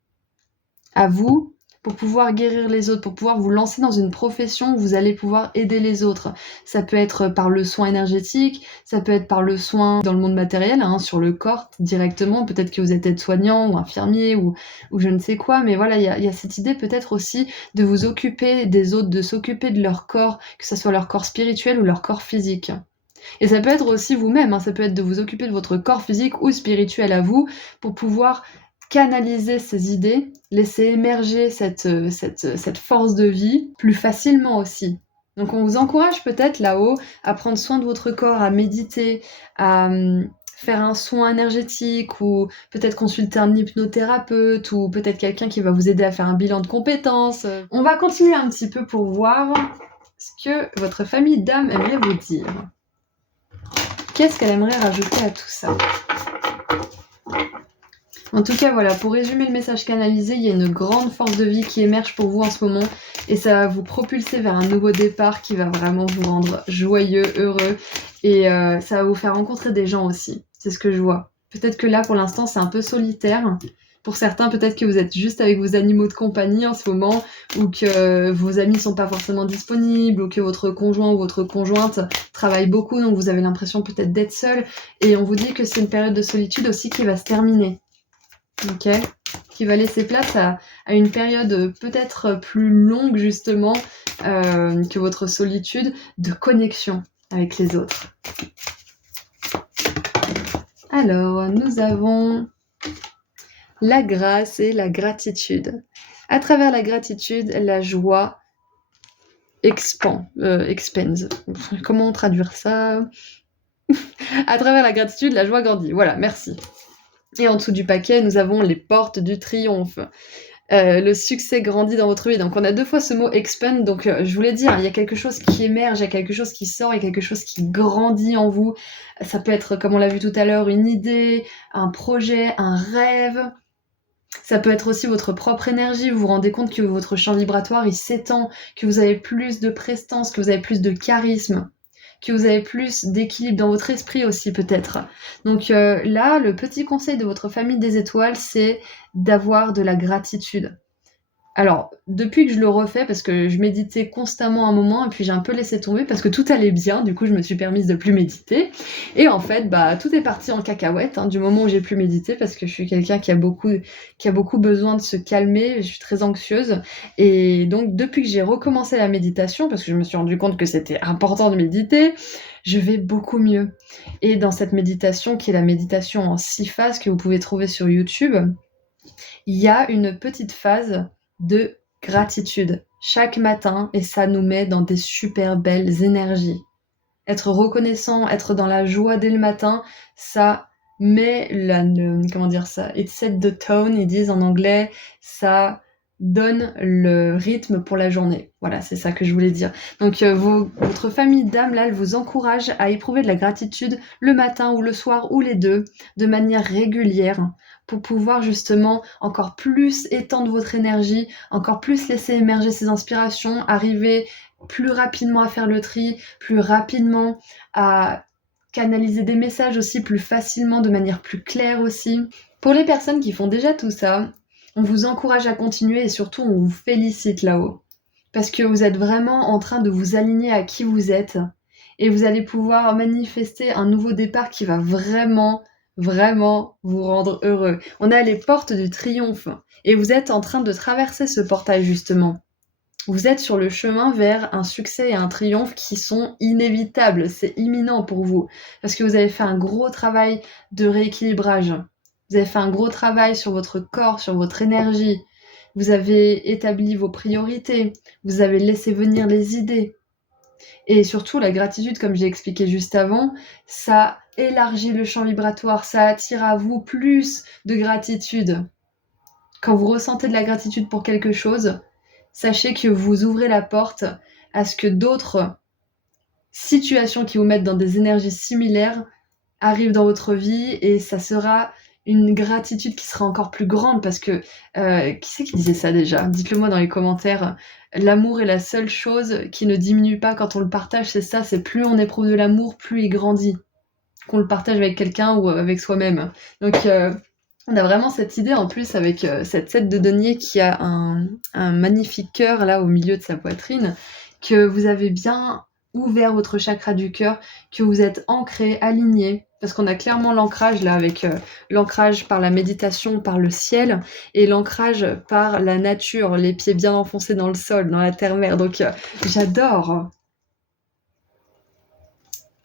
à vous pour pouvoir guérir les autres, pour pouvoir vous lancer dans une profession où vous allez pouvoir aider les autres. Ça peut être par le soin énergétique, ça peut être par le soin dans le monde matériel, sur le corps directement. Peut-être que vous êtes aide-soignant ou infirmier ou je ne sais quoi, mais voilà, il y a cette idée peut-être aussi de vous occuper des autres, de s'occuper de leur corps, que ce soit leur corps spirituel ou leur corps physique. Et ça peut être aussi vous-même, ça peut être de vous occuper de votre corps physique ou spirituel à vous pour pouvoir canaliser ces idées, laisser émerger cette force de vie plus facilement aussi. Donc on vous encourage peut-être là-haut à prendre soin de votre corps, à méditer, à faire un soin énergétique ou peut-être consulter un hypnothérapeute ou peut-être quelqu'un qui va vous aider à faire un bilan de compétences. On va continuer un petit peu pour voir ce que votre famille d'âme aimerait vous dire. Qu'est-ce qu'elle aimerait rajouter à tout ça? En tout cas, voilà, pour résumer le message canalisé, il y a une grande force de vie qui émerge pour vous en ce moment et ça va vous propulser vers un nouveau départ qui va vraiment vous rendre joyeux, heureux et ça va vous faire rencontrer des gens aussi. C'est ce que je vois. Peut-être que là, pour l'instant, c'est un peu solitaire. Pour certains, peut-être que vous êtes juste avec vos animaux de compagnie en ce moment ou que vos amis sont pas forcément disponibles ou que votre conjoint ou votre conjointe travaille beaucoup donc vous avez l'impression peut-être d'être seul et on vous dit que c'est une période de solitude aussi qui va se terminer. Ok, qui va laisser place à une période peut-être plus longue justement que votre solitude de connexion avec les autres. Alors, nous avons la grâce et la gratitude. À travers la gratitude, la joie expands. Comment traduire ça? À travers la gratitude, la joie grandit. Voilà, merci. Et en dessous du paquet, nous avons les portes du triomphe. Le succès grandit dans votre vie. Donc on a 2 fois ce mot expand. Donc je voulais dire, il y a quelque chose qui émerge, il y a quelque chose qui sort, il y a quelque chose qui grandit en vous. Ça peut être, comme on l'a vu tout à l'heure, une idée, un projet, un rêve. Ça peut être aussi votre propre énergie. Vous vous rendez compte que votre champ vibratoire, il s'étend, que vous avez plus de prestance, que vous avez plus de charisme, que vous avez plus d'équilibre dans votre esprit aussi peut-être. Donc là, le petit conseil de votre famille des étoiles, c'est d'avoir de la gratitude. Alors, depuis que je le refais, parce que je méditais constamment un moment, et puis j'ai un peu laissé tomber, parce que tout allait bien, du coup je me suis permise de plus méditer, et en fait, tout est parti en cacahuète, du moment où j'ai plus médité, parce que je suis quelqu'un qui a beaucoup besoin de se calmer, je suis très anxieuse, et donc depuis que j'ai recommencé la méditation, parce que je me suis rendu compte que c'était important de méditer, je vais beaucoup mieux. Et dans cette méditation, qui est la méditation en 6 phases que vous pouvez trouver sur YouTube, il y a une petite phase de gratitude chaque matin et ça nous met dans des super belles énergies. Être reconnaissant, être dans la joie dès le matin, ça met comment dire ça, it set the tone, ils disent en anglais, ça donne le rythme pour la journée. Voilà, c'est ça que je voulais dire. Donc votre famille d'âme, là, elle vous encourage à éprouver de la gratitude le matin ou le soir ou les deux, de manière régulière, pour pouvoir justement encore plus étendre votre énergie, encore plus laisser émerger ces inspirations, arriver plus rapidement à faire le tri, plus rapidement à canaliser des messages aussi plus facilement, de manière plus claire aussi. Pour les personnes qui font déjà tout ça, on vous encourage à continuer et surtout on vous félicite là-haut. Parce que vous êtes vraiment en train de vous aligner à qui vous êtes et vous allez pouvoir manifester un nouveau départ qui va vraiment, vraiment vous rendre heureux. On a les portes du triomphe et vous êtes en train de traverser ce portail justement. Vous êtes sur le chemin vers un succès et un triomphe qui sont inévitables, c'est imminent pour vous, parce que vous avez fait un gros travail de rééquilibrage, vous avez fait un gros travail sur votre corps, sur votre énergie, vous avez établi vos priorités, vous avez laissé venir les idées, et surtout la gratitude, comme j'ai expliqué juste avant, ça élargit le champ vibratoire, ça attire à vous plus de gratitude. Quand vous ressentez de la gratitude pour quelque chose, sachez que vous ouvrez la porte à ce que d'autres situations qui vous mettent dans des énergies similaires arrivent dans votre vie et ça sera une gratitude qui sera encore plus grande parce que qui c'est qui disait ça déjà? Dites-le moi dans les commentaires. L'amour est la seule chose qui ne diminue pas quand on le partage, c'est ça, c'est plus on éprouve de l'amour, plus il grandit. Qu'on le partage avec quelqu'un ou avec soi-même. Donc on a vraiment cette idée en plus avec cette tête de denier qui a un magnifique cœur là au milieu de sa poitrine, que vous avez bien ouvert votre chakra du cœur, que vous êtes ancré, aligné, parce qu'on a clairement l'ancrage là avec l'ancrage par la méditation, par le ciel, et l'ancrage par la nature, les pieds bien enfoncés dans le sol, dans la terre-mère. Donc j'adore.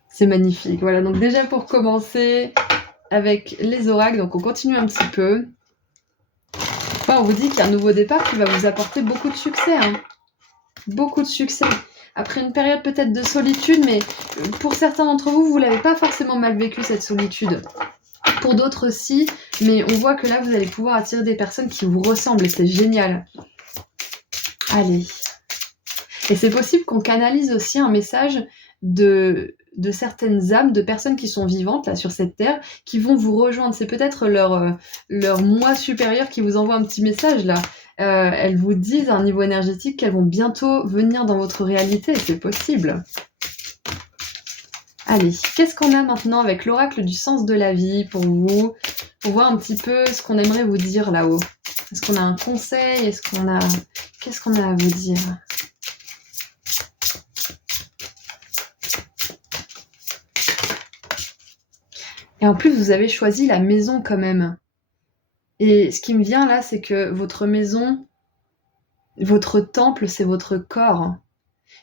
C'est magnifique. Voilà, donc déjà pour commencer avec les oracles, donc on continue un petit peu. Enfin, on vous dit qu'il y a un nouveau départ qui va vous apporter beaucoup de succès. Beaucoup de succès. après une période peut-être de solitude, mais pour certains d'entre vous, vous l'avez pas forcément mal vécu cette solitude. Pour d'autres aussi, mais on voit que là, vous allez pouvoir attirer des personnes qui vous ressemblent et c'est génial. Allez. Et c'est possible qu'on canalise aussi un message de certaines âmes, de personnes qui sont vivantes là sur cette terre, qui vont vous rejoindre. C'est peut-être leur moi supérieur qui vous envoie un petit message là. Elles vous disent à un niveau énergétique qu'elles vont bientôt venir dans votre réalité, c'est possible. Allez, qu'est-ce qu'on a maintenant avec l'oracle du sens de la vie pour vous, pour voir un petit peu ce qu'on aimerait vous dire là-haut. Est-ce qu'on a un conseil? Qu'est-ce qu'on a à vous dire? Et en plus, vous avez choisi la maison quand même. Et ce qui me vient là, c'est que votre maison, votre temple, c'est votre corps.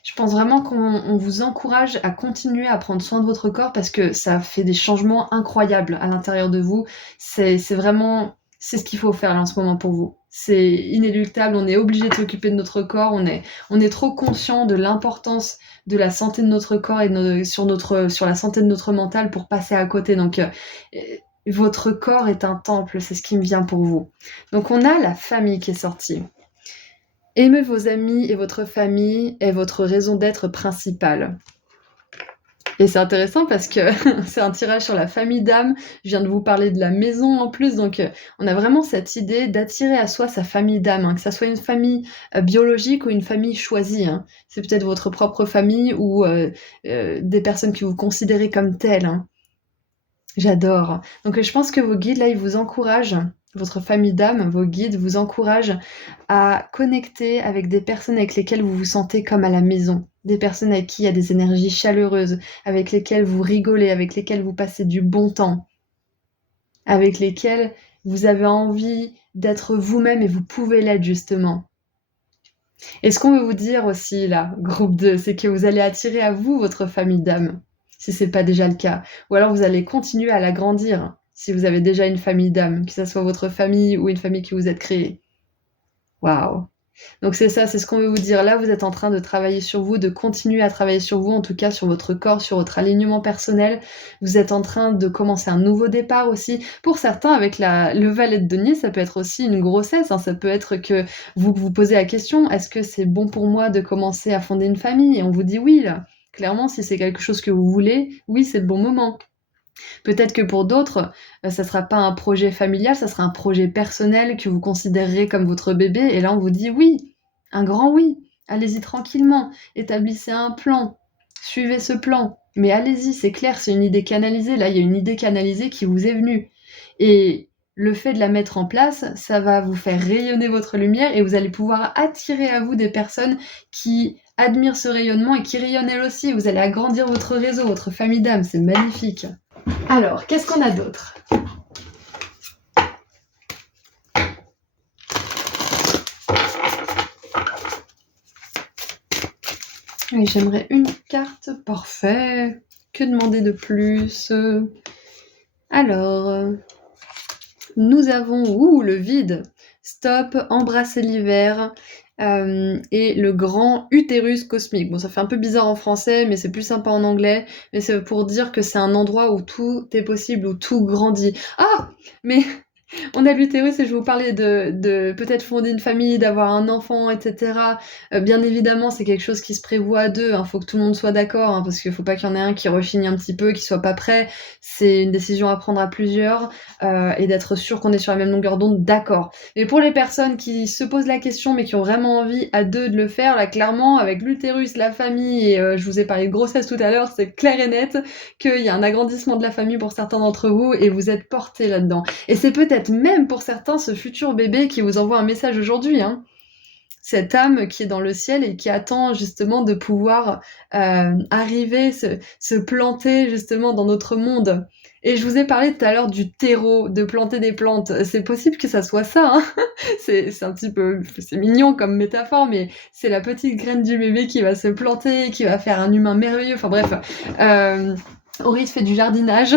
Je pense vraiment qu'on vous encourage à continuer à prendre soin de votre corps parce que ça fait des changements incroyables à l'intérieur de vous. C'est vraiment, c'est ce qu'il faut faire là en ce moment pour vous. C'est inéluctable, on est obligé de s'occuper de notre corps, on est trop conscient de l'importance de la santé de notre corps et sur la santé de notre mental pour passer à côté. Donc, votre corps est un temple, c'est ce qui me vient pour vous. Donc, on a la famille qui est sortie. Aimez vos amis et votre famille est votre raison d'être principale. Et c'est intéressant parce que c'est un tirage sur la famille d'âme. Je viens de vous parler de la maison en plus, donc on a vraiment cette idée d'attirer à soi sa famille d'âme, hein, que ça soit une famille biologique ou une famille choisie. Hein. C'est peut-être votre propre famille ou des personnes que vous considérez comme telles. Hein. J'adore. Donc je pense que vos guides, là, ils vous encouragent, votre famille d'âme, vos guides vous encouragent à connecter avec des personnes avec lesquelles vous vous sentez comme à la maison. Des personnes avec qui il y a des énergies chaleureuses, avec lesquelles vous rigolez, avec lesquelles vous passez du bon temps, avec lesquelles vous avez envie d'être vous-même et vous pouvez l'être justement. Et ce qu'on veut vous dire aussi, là, groupe 2, c'est que vous allez attirer à vous votre famille d'âme, si c'est pas déjà le cas. Ou alors vous allez continuer à l'agrandir, si vous avez déjà une famille d'âme, que ce soit votre famille ou une famille qui vous êtes créée. Waouh! Donc c'est ça, c'est ce qu'on veut vous dire. Là, vous êtes en train de travailler sur vous, de continuer à travailler sur vous, en tout cas sur votre corps, sur votre alignement personnel. Vous êtes en train de commencer un nouveau départ aussi. Pour certains, avec le valet de denier, ça peut être aussi une grossesse. Hein. Ça peut être que vous posez la question, est-ce que c'est bon pour moi de commencer à fonder une famille? Et on vous dit oui, là. Clairement, si c'est quelque chose que vous voulez, oui, c'est le bon moment. Peut-être que pour d'autres, ça sera pas un projet familial, ça sera un projet personnel que vous considérerez comme votre bébé. Et là, on vous dit oui, un grand oui. Allez-y tranquillement, établissez un plan, suivez ce plan. Mais allez-y, c'est clair, c'est une idée canalisée. Là, il y a une idée canalisée qui vous est venue. Et le fait de la mettre en place, ça va vous faire rayonner votre lumière et vous allez pouvoir attirer à vous des personnes qui admirent ce rayonnement et qui rayonnent elles aussi. Vous allez agrandir votre réseau, votre famille d'âme, c'est magnifique. Alors, qu'est-ce qu'on a d'autre? Oui, j'aimerais une carte, parfait. Que demander de plus? Alors, nous avons le vide. Stop, embrasser l'hiver. Et le grand utérus cosmique. Bon, ça fait un peu bizarre en français, mais c'est plus sympa en anglais. Mais c'est pour dire que c'est un endroit où tout est possible, où tout grandit. Ah! Mais on a l'utérus et je vous parlais de peut-être fonder une famille, d'avoir un enfant, etc. Bien évidemment, c'est quelque chose qui se prévoit à deux. Faut que tout le monde soit d'accord, hein, parce qu'il faut pas qu'il y en ait un qui rechigne un petit peu, qui soit pas prêt. C'est une décision à prendre à plusieurs et d'être sûr qu'on est sur la même longueur d'onde, d'accord. Mais pour les personnes qui se posent la question, mais qui ont vraiment envie à deux de le faire, là, clairement, avec l'utérus, la famille, et je vous ai parlé de grossesse tout à l'heure, c'est clair et net qu'il y a un agrandissement de la famille pour certains d'entre vous et vous êtes portés là-dedans. Et c'est peut-être même pour certains ce futur bébé qui vous envoie un message aujourd'hui, hein. Cette âme qui est dans le ciel et qui attend justement de pouvoir arriver, se planter justement dans notre monde. Et je vous ai parlé tout à l'heure du terreau, de planter des plantes. C'est possible que ça soit ça, hein. C'est un petit peu, c'est mignon comme métaphore, mais c'est la petite graine du bébé qui va se planter, qui va faire un humain merveilleux. Enfin bref, Aurélie fait du jardinage.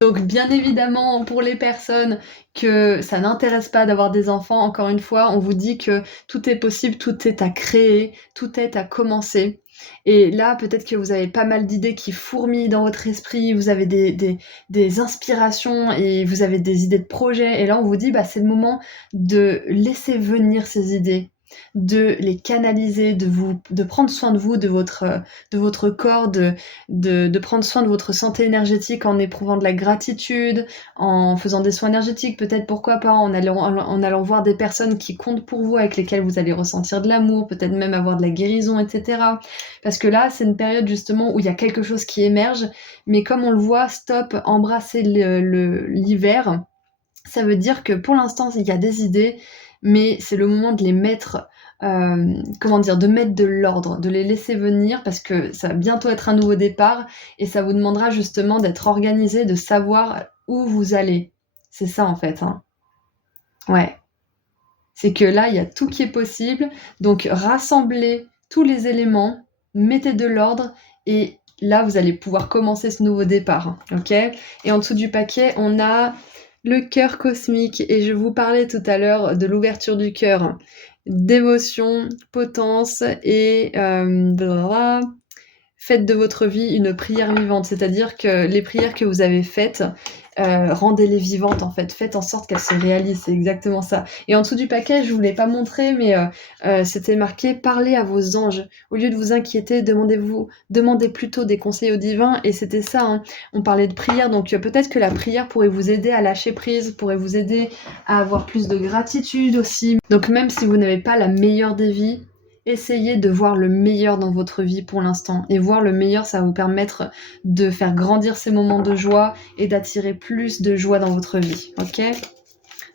Donc bien évidemment, pour les personnes que ça n'intéresse pas d'avoir des enfants, encore une fois, on vous dit que tout est possible, tout est à créer, tout est à commencer. Et là, peut-être que vous avez pas mal d'idées qui fourmillent dans votre esprit, vous avez des inspirations et vous avez des idées de projets. Et là, on vous dit, bah, c'est le moment de laisser venir ces idées, de les canaliser, de prendre soin de vous, de votre corps, de prendre soin de votre santé énergétique en éprouvant de la gratitude, en faisant des soins énergétiques, peut-être pourquoi pas, en allant voir des personnes qui comptent pour vous, avec lesquelles vous allez ressentir de l'amour, peut-être même avoir de la guérison, etc. Parce que là, c'est une période justement où il y a quelque chose qui émerge, mais comme on le voit, stop, embrasser l'hiver, ça veut dire que pour l'instant, il y a des idées, mais c'est le moment de les mettre, de mettre de l'ordre, de les laisser venir, parce que ça va bientôt être un nouveau départ, et ça vous demandera justement d'être organisé, de savoir où vous allez. C'est ça en fait, hein. Ouais. C'est que là, il y a tout qui est possible, donc rassemblez tous les éléments, mettez de l'ordre, et là, vous allez pouvoir commencer ce nouveau départ, ok? Et en dessous du paquet, on a le cœur cosmique, et je vous parlais tout à l'heure de l'ouverture du cœur. Dévotion, potence, et blablabla. Faites de votre vie une prière vivante, c'est-à-dire que les prières que vous avez faites, rendez-les vivantes en fait, faites en sorte qu'elles se réalisent, c'est exactement ça. Et en dessous du paquet, je vous l'ai pas montré, mais c'était marqué parlez à vos anges. Au lieu de vous inquiéter, demandez plutôt des conseils au divin, et c'était ça, hein. On parlait de prière, donc peut-être que la prière pourrait vous aider à lâcher prise, pourrait vous aider à avoir plus de gratitude aussi. Donc même si vous n'avez pas la meilleure des vies, essayez de voir le meilleur dans votre vie pour l'instant. Et voir le meilleur, ça va vous permettre de faire grandir ces moments de joie et d'attirer plus de joie dans votre vie. Ok ?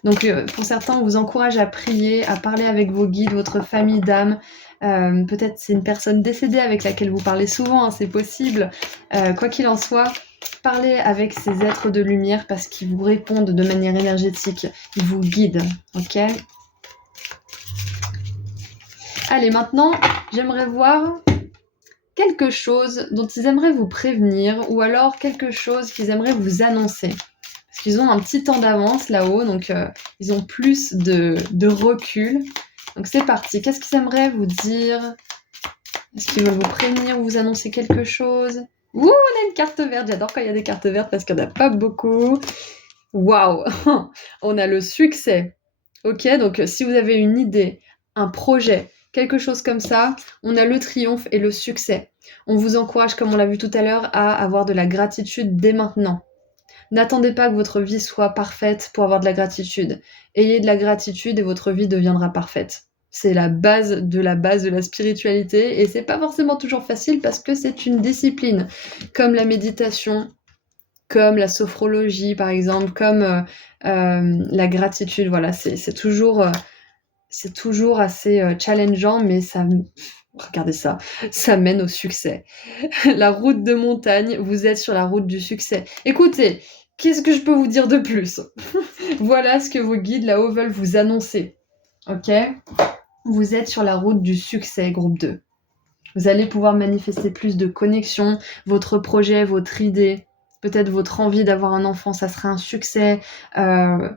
Donc pour certains, on vous encourage à prier, à parler avec vos guides, votre famille d'âme. Peut-être c'est une personne décédée avec laquelle vous parlez souvent, hein, c'est possible. Quoi qu'il en soit, parlez avec ces êtres de lumière parce qu'ils vous répondent de manière énergétique. Ils vous guident. Ok ? Allez, maintenant, j'aimerais voir quelque chose dont ils aimeraient vous prévenir ou alors quelque chose qu'ils aimeraient vous annoncer. Parce qu'ils ont un petit temps d'avance là-haut, donc ils ont plus de recul. Donc c'est parti. Qu'est-ce qu'ils aimeraient vous dire? Est-ce qu'ils veulent vous prévenir ou vous annoncer quelque chose? Ouh, on a une carte verte. J'adore quand il y a des cartes vertes parce qu'il n'y en a pas beaucoup. Waouh. On a le succès. Ok, donc si vous avez une idée, un projet, quelque chose comme ça, on a le triomphe et le succès. On vous encourage, comme on l'a vu tout à l'heure, à avoir de la gratitude dès maintenant. N'attendez pas que votre vie soit parfaite pour avoir de la gratitude. Ayez de la gratitude et votre vie deviendra parfaite. C'est la base de la spiritualité et c'est pas forcément toujours facile parce que c'est une discipline, comme la méditation, comme la sophrologie par exemple, comme la gratitude. Voilà, c'est toujours assez challengeant, mais regardez ça, ça mène au succès. La route de montagne, vous êtes sur la route du succès. Écoutez, qu'est-ce que je peux vous dire de plus? Voilà ce que vos guides là-haut veulent vous annoncer. Ok? Vous êtes sur la route du succès, groupe 2. Vous allez pouvoir manifester plus de connexion, votre projet, votre idée, peut-être votre envie d'avoir un enfant, ça sera un succès. Il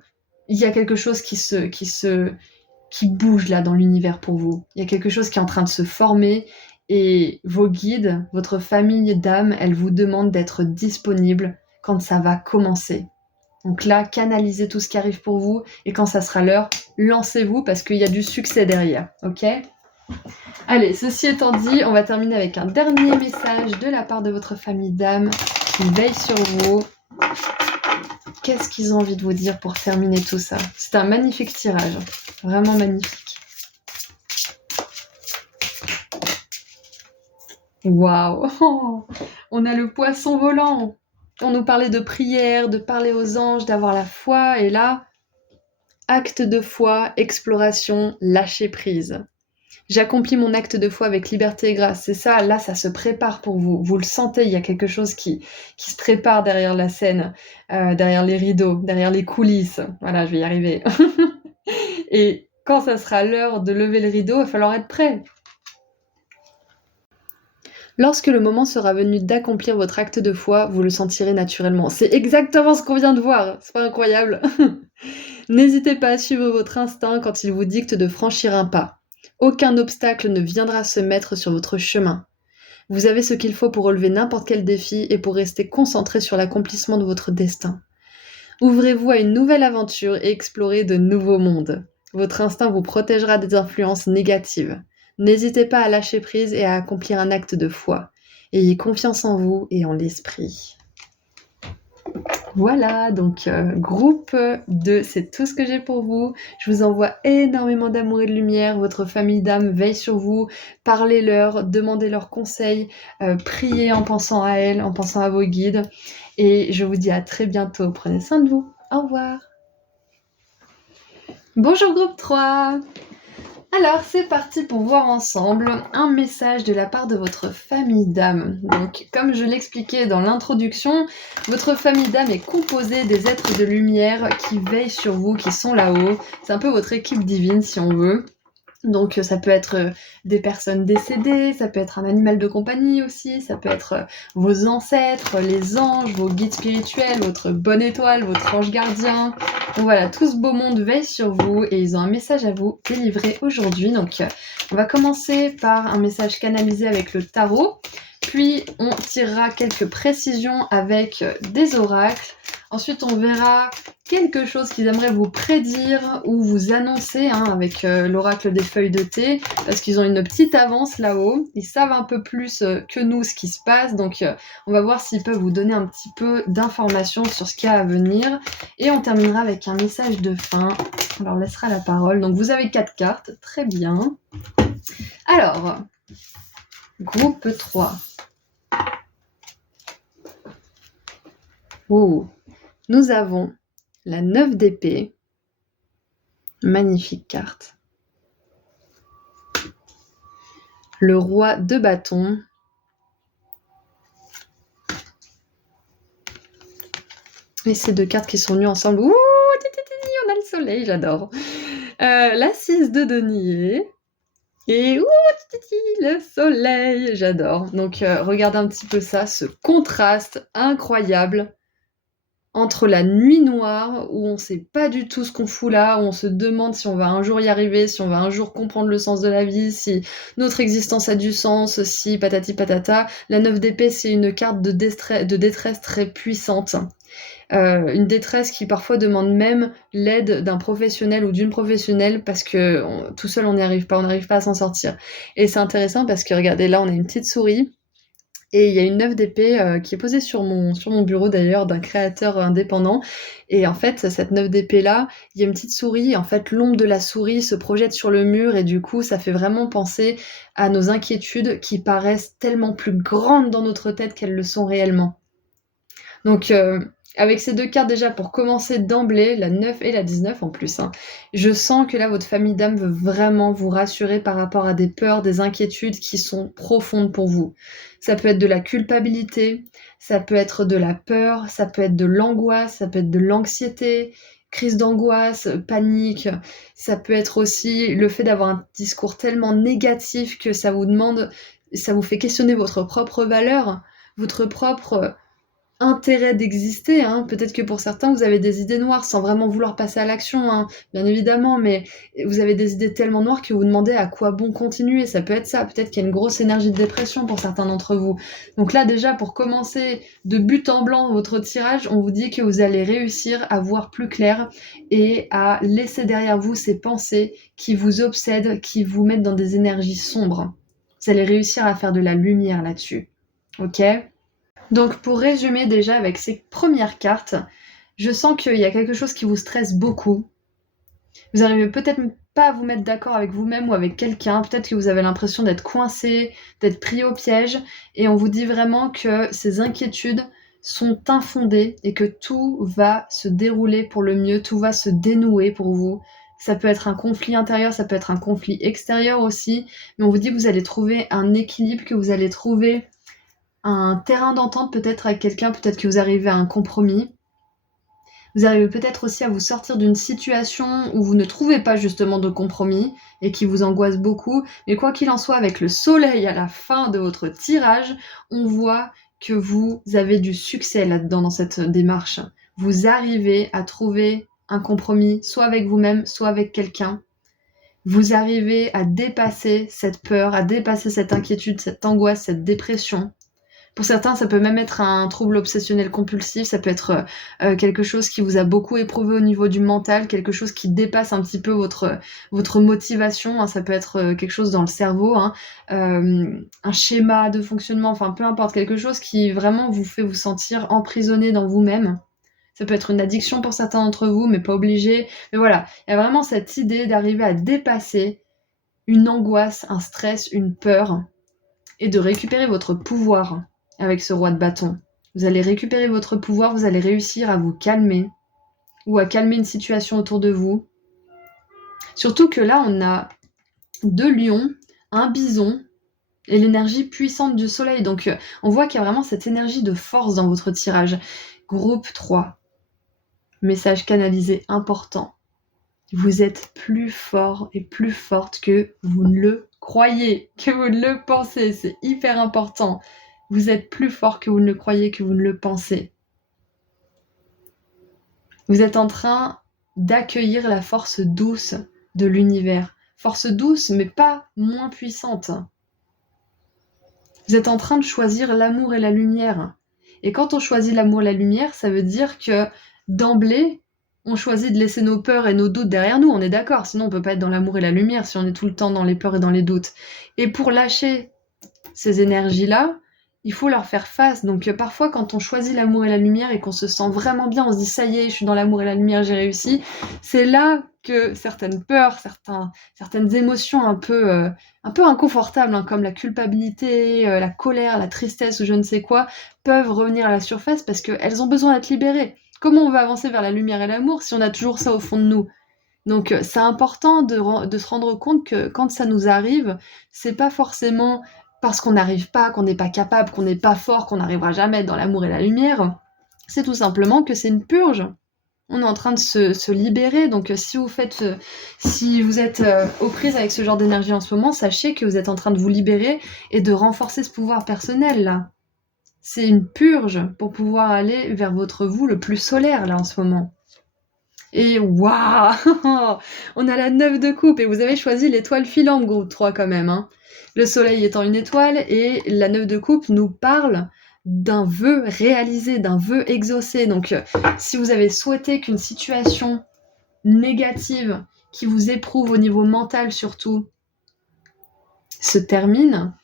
y a quelque chose qui bouge là dans l'univers pour vous. Il y a quelque chose qui est en train de se former et vos guides, votre famille d'âme, elle vous demande d'être disponible quand ça va commencer. Donc là, canalisez tout ce qui arrive pour vous et quand ça sera l'heure, lancez-vous parce qu'il y a du succès derrière, ok ? Allez, ceci étant dit, on va terminer avec un dernier message de la part de votre famille d'âme qui veille sur vous. Qu'est-ce qu'ils ont envie de vous dire pour terminer tout ça? C'est un magnifique tirage, vraiment magnifique. Waouh! On a le poisson volant. On nous parlait de prière, de parler aux anges, d'avoir la foi, et là, acte de foi, exploration, lâcher prise. J'accomplis mon acte de foi avec liberté et grâce. C'est ça, là, ça se prépare pour vous. Vous le sentez, il y a quelque chose qui se prépare derrière la scène, derrière les rideaux, derrière les coulisses. Voilà, je vais y arriver. Et quand ça sera l'heure de lever le rideau, il va falloir être prêt. Lorsque le moment sera venu d'accomplir votre acte de foi, vous le sentirez naturellement. C'est exactement ce qu'on vient de voir. C'est pas incroyable? N'hésitez pas à suivre votre instinct quand il vous dicte de franchir un pas. Aucun obstacle ne viendra se mettre sur votre chemin. Vous avez ce qu'il faut pour relever n'importe quel défi et pour rester concentré sur l'accomplissement de votre destin. Ouvrez-vous à une nouvelle aventure et explorez de nouveaux mondes. Votre instinct vous protégera des influences négatives. N'hésitez pas à lâcher prise et à accomplir un acte de foi. Ayez confiance en vous et en l'esprit. Voilà, donc groupe 2, c'est tout ce que j'ai pour vous. Je vous envoie énormément d'amour et de lumière. Votre famille d'âme veille sur vous. Parlez-leur, demandez leurs conseils, priez en pensant à elles, en pensant à vos guides. Et je vous dis à très bientôt. Prenez soin de vous. Au revoir. Bonjour groupe 3. Alors, c'est parti pour voir ensemble un message de la part de votre famille d'âme. Donc, comme je l'expliquais dans l'introduction, votre famille d'âme est composée des êtres de lumière qui veillent sur vous, qui sont là-haut. C'est un peu votre équipe divine, si on veut. Donc, ça peut être des personnes décédées, ça peut être un animal de compagnie aussi, ça peut être vos ancêtres, les anges, vos guides spirituels, votre bonne étoile, votre ange gardien. Donc voilà, tout ce beau monde veille sur vous et ils ont un message à vous délivrer aujourd'hui. Donc, on va commencer par un message canalisé avec le tarot, puis on tirera quelques précisions avec des oracles. Ensuite, on verra quelque chose qu'ils aimeraient vous prédire ou vous annoncer avec l'oracle des feuilles de thé, parce qu'ils ont une petite avance là-haut. Ils savent un peu plus que nous ce qui se passe, donc on va voir s'ils peuvent vous donner un petit peu d'informations sur ce qu'il y a à venir. Et on terminera avec un message de fin. On leur laissera la parole. Donc vous avez 4 cartes, très bien. Alors, groupe 3. Oh. Nous avons la 9 d'épée, magnifique carte. Le roi de bâton. Et ces 2 cartes qui sont venues ensemble. Ouh, on a le soleil, j'adore. La 6 de denier. Et le soleil, j'adore. Donc regardez un petit peu ça, ce contraste incroyable entre la nuit noire, où on ne sait pas du tout ce qu'on fout là, où on se demande si on va un jour y arriver, si on va un jour comprendre le sens de la vie, si notre existence a du sens, si patati patata. La 9 d'épée, c'est une carte de détresse très puissante. Une détresse qui parfois demande même l'aide d'un professionnel ou d'une professionnelle parce que tout seul on n'y arrive pas, on n'arrive pas à s'en sortir. Et c'est intéressant parce que regardez, là on a une petite souris. Et il y a une 9 d'épée qui est posée sur mon bureau d'ailleurs, d'un créateur indépendant. Et en fait, cette 9 d'épée-là, il y a une petite souris. En fait, l'ombre de la souris se projette sur le mur et du coup, ça fait vraiment penser à nos inquiétudes qui paraissent tellement plus grandes dans notre tête qu'elles le sont réellement. Donc, avec ces 2 cartes déjà, pour commencer d'emblée, la 9 et la 19 en plus, je sens que là, votre famille d'âme veut vraiment vous rassurer par rapport à des peurs, des inquiétudes qui sont profondes pour vous. Ça peut être de la culpabilité, ça peut être de la peur, ça peut être de l'angoisse, ça peut être de l'anxiété, crise d'angoisse, panique. Ça peut être aussi le fait d'avoir un discours tellement négatif que ça vous fait questionner votre propre valeur, votre propre intérêt d'exister. Peut-être que pour certains, vous avez des idées noires sans vraiment vouloir passer à l'action, bien évidemment, mais vous avez des idées tellement noires que vous demandez à quoi bon continuer. Ça peut être ça, peut-être qu'il y a une grosse énergie de dépression pour certains d'entre vous. Donc là, déjà, pour commencer de but en blanc votre tirage, on vous dit que vous allez réussir à voir plus clair et à laisser derrière vous ces pensées qui vous obsèdent, qui vous mettent dans des énergies sombres. Vous allez réussir à faire de la lumière là-dessus. Ok ? Donc pour résumer déjà avec ces premières cartes, je sens qu'il y a quelque chose qui vous stresse beaucoup. Vous n'arrivez peut-être pas à vous mettre d'accord avec vous-même ou avec quelqu'un, peut-être que vous avez l'impression d'être coincé, d'être pris au piège, et on vous dit vraiment que ces inquiétudes sont infondées et que tout va se dérouler pour le mieux, tout va se dénouer pour vous. Ça peut être un conflit intérieur, ça peut être un conflit extérieur aussi, mais on vous dit que vous allez trouver un équilibre, que vous allez trouver un terrain d'entente peut-être avec quelqu'un, peut-être que vous arrivez à un compromis. Vous arrivez peut-être aussi à vous sortir d'une situation où vous ne trouvez pas justement de compromis et qui vous angoisse beaucoup. Mais quoi qu'il en soit, avec le soleil à la fin de votre tirage, on voit que vous avez du succès là-dedans dans cette démarche. Vous arrivez à trouver un compromis, soit avec vous-même, soit avec quelqu'un. vous arrivez à dépasser cette peur, à dépasser cette inquiétude, cette angoisse, cette dépression. Pour certains, ça peut même être un trouble obsessionnel compulsif, ça peut être quelque chose qui vous a beaucoup éprouvé au niveau du mental, quelque chose qui dépasse un petit peu votre motivation, hein, ça peut être quelque chose dans le cerveau, hein, un schéma de fonctionnement, enfin peu importe, quelque chose qui vraiment vous fait vous sentir emprisonné dans vous-même. Ça peut être une addiction pour certains d'entre vous, mais pas obligé. Mais voilà, il y a vraiment cette idée d'arriver à dépasser une angoisse, un stress, une peur, et de récupérer votre pouvoir avec ce roi de bâton. Vous allez récupérer votre pouvoir, vous allez réussir à vous calmer, ou à calmer une situation autour de vous. Surtout que là, on a 2 lions, un bison, et l'énergie puissante du soleil. Donc on voit qu'il y a vraiment cette énergie de force dans votre tirage. Groupe 3. Message canalisé important. Vous êtes plus fort et plus forte que vous ne le croyez, que vous ne le pensez. C'est hyper important. Vous êtes plus fort que vous ne le croyez, que vous ne le pensez. Vous êtes en train d'accueillir la force douce de l'univers. Force douce, mais pas moins puissante. Vous êtes en train de choisir l'amour et la lumière. Et quand on choisit l'amour et la lumière, ça veut dire que d'emblée, on choisit de laisser nos peurs et nos doutes derrière nous, on est d'accord, sinon on peut pas être dans l'amour et la lumière si on est tout le temps dans les peurs et dans les doutes. Et pour lâcher ces énergies-là, il faut leur faire face. Donc parfois quand on choisit l'amour et la lumière et qu'on se sent vraiment bien, on se dit ça y est, je suis dans l'amour et la lumière, j'ai réussi, c'est là que certaines peurs, certaines émotions un peu inconfortables, hein, comme la culpabilité, la colère, la tristesse ou je ne sais quoi, peuvent revenir à la surface parce qu'elles ont besoin d'être libérées. Comment on va avancer vers la lumière et l'amour si on a toujours ça au fond de nous? Donc c'est important de se rendre compte que quand ça nous arrive, c'est pas forcément parce qu'on n'arrive pas, qu'on n'est pas capable, qu'on n'est pas fort, qu'on n'arrivera jamais dans l'amour et la lumière. C'est tout simplement que c'est une purge. On est en train de se libérer, donc si vous êtes aux prises avec ce genre d'énergie en ce moment, sachez que vous êtes en train de vous libérer et de renforcer ce pouvoir personnel là. C'est une purge pour pouvoir aller vers votre vous le plus solaire là en ce moment. Et waouh, on a la 9 de coupe et vous avez choisi l'étoile filante groupe 3 quand même, hein. Le soleil étant une étoile et la 9 de coupe nous parle d'un vœu réalisé, d'un vœu exaucé. Donc si vous avez souhaité qu'une situation négative qui vous éprouve au niveau mental surtout se termine,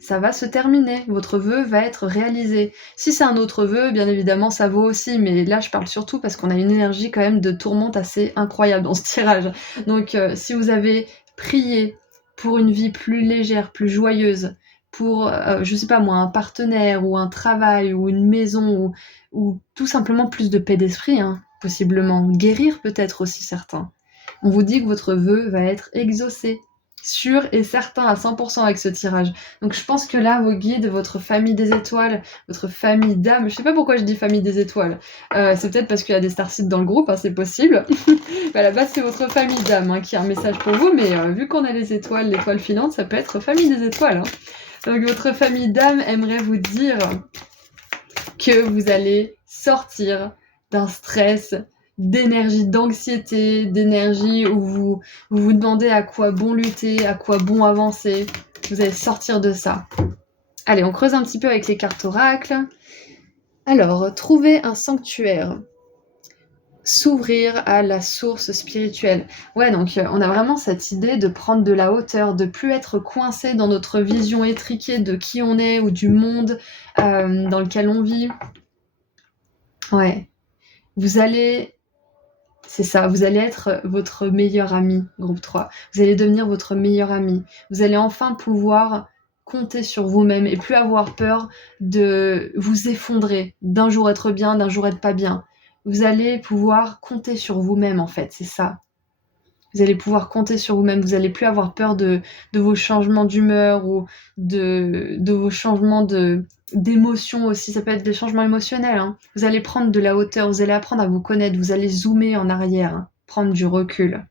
ça va se terminer, votre vœu va être réalisé. Si c'est un autre vœu, bien évidemment, ça vaut aussi, mais là, je parle surtout parce qu'on a une énergie quand même de tourmente assez incroyable dans ce tirage. Donc, si vous avez prié pour une vie plus légère, plus joyeuse, pour, je sais pas moi, un partenaire ou un travail ou une maison ou tout simplement plus de paix d'esprit, hein, possiblement, guérir peut-être aussi certains. On vous dit que votre vœu va être exaucé. Sûr et certain à 100% avec ce tirage. Donc je pense que là, vos guides, votre famille des étoiles, votre famille d'âmes, je sais pas pourquoi je dis famille des étoiles, c'est peut-être parce qu'il y a des starseeds dans le groupe, hein, c'est possible. À la base, c'est votre famille d'âmes hein, qui a un message pour vous, mais vu qu'on a les étoiles, l'étoile filante, ça peut être famille des étoiles. Hein. Donc votre famille d'âmes aimerait vous dire que vous allez sortir d'un stress, d'énergie d'anxiété, d'énergie où vous demandez à quoi bon lutter, à quoi bon avancer. Vous allez sortir de ça. Allez, on creuse un petit peu avec les cartes oracles. Alors, trouver un sanctuaire. S'ouvrir à la source spirituelle. Ouais, donc on a vraiment cette idée de prendre de la hauteur, de plus être coincé dans notre vision étriquée de qui on est ou du monde dans lequel on vit. Ouais. C'est ça, vous allez être votre meilleur ami, groupe 3. Vous allez devenir votre meilleur ami. Vous allez enfin pouvoir compter sur vous-même et plus avoir peur de vous effondrer, d'un jour être bien, d'un jour être pas bien. Vous allez pouvoir compter sur vous-même, en fait, c'est ça. Vous allez pouvoir compter sur vous-même. Vous allez plus avoir peur de vos changements d'humeur ou de vos changements d'émotions aussi. Ça peut être des changements émotionnels. Hein. Vous allez prendre de la hauteur. Vous allez apprendre à vous connaître. Vous allez zoomer en arrière, hein, prendre du recul.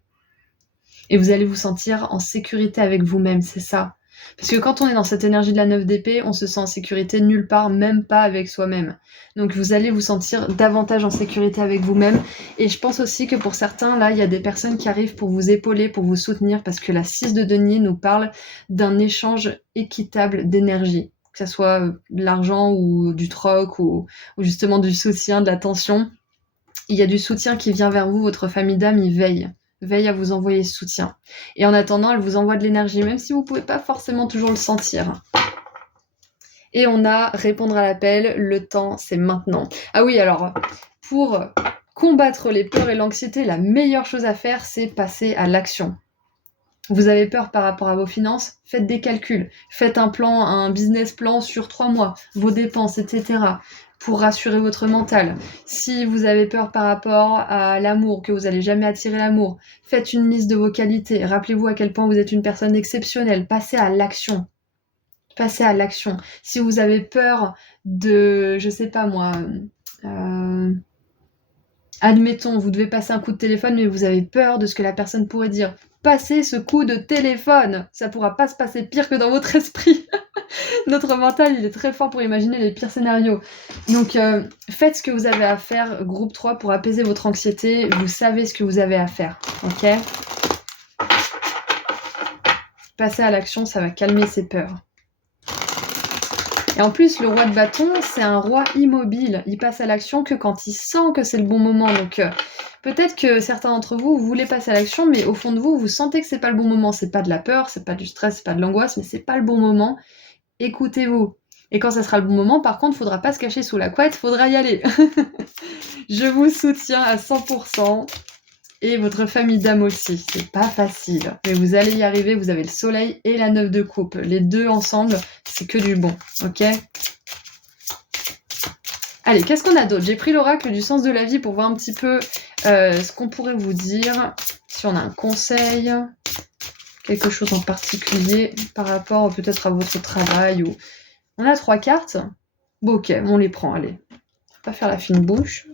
Et vous allez vous sentir en sécurité avec vous-même, c'est ça. Parce que quand on est dans cette énergie de la 9 d'épée, on se sent en sécurité nulle part, même pas avec soi-même. Donc vous allez vous sentir davantage en sécurité avec vous-même. Et je pense aussi que pour certains, là, il y a des personnes qui arrivent pour vous épauler, pour vous soutenir, parce que la 6 de denier nous parle d'un échange équitable d'énergie. Que ce soit de l'argent ou du troc ou justement du soutien, de l'attention. Il y a du soutien qui vient vers vous, votre famille d'âme, il veille à vous envoyer ce soutien. Et en attendant, elle vous envoie de l'énergie, même si vous ne pouvez pas forcément toujours le sentir. Et on a répondre à l'appel, le temps, c'est maintenant. Ah oui, alors, pour combattre les peurs et l'anxiété, la meilleure chose à faire, c'est passer à l'action. Vous avez peur par rapport à vos finances, faites des calculs, faites un plan, un business plan sur 3 mois, vos dépenses, etc. pour rassurer votre mental. Si vous avez peur par rapport à l'amour, que vous n'allez jamais attirer l'amour, faites une liste de vos qualités. Rappelez-vous à quel point vous êtes une personne exceptionnelle. Passez à l'action. Passez à l'action. Si vous avez peur de, je sais pas moi, admettons, vous devez passer un coup de téléphone, mais vous avez peur de ce que la personne pourrait dire. Passez ce coup de téléphone. Ça pourra pas se passer pire que dans votre esprit. Notre mental, il est très fort pour imaginer les pires scénarios. Donc, faites ce que vous avez à faire, groupe 3, pour apaiser votre anxiété. Vous savez ce que vous avez à faire, ok ? Passez à l'action, ça va calmer ces peurs. Et en plus, le roi de bâton, c'est un roi immobile. Il passe à l'action que quand il sent que c'est le bon moment. Donc, peut-être que certains d'entre vous, vous voulez passer à l'action, mais au fond de vous, vous sentez que c'est pas le bon moment. C'est pas de la peur, c'est pas du stress, c'est pas de l'angoisse, mais c'est pas le bon moment. Écoutez-vous. Et quand ça sera le bon moment, par contre, faudra pas se cacher sous la couette, faudra y aller. Je vous soutiens à 100%. Et votre famille d'âme aussi. C'est pas facile. Mais vous allez y arriver, vous avez le soleil et la 9 de coupe. Les deux ensemble, c'est que du bon. Ok ? Allez, qu'est-ce qu'on a d'autre ? J'ai pris l'oracle du sens de la vie pour voir un petit peu ce qu'on pourrait vous dire. Si on a un conseil, quelque chose en particulier par rapport peut-être à votre travail ou... On a 3 cartes. Bon, ok, on les prend, allez. On va pas faire la fine bouche.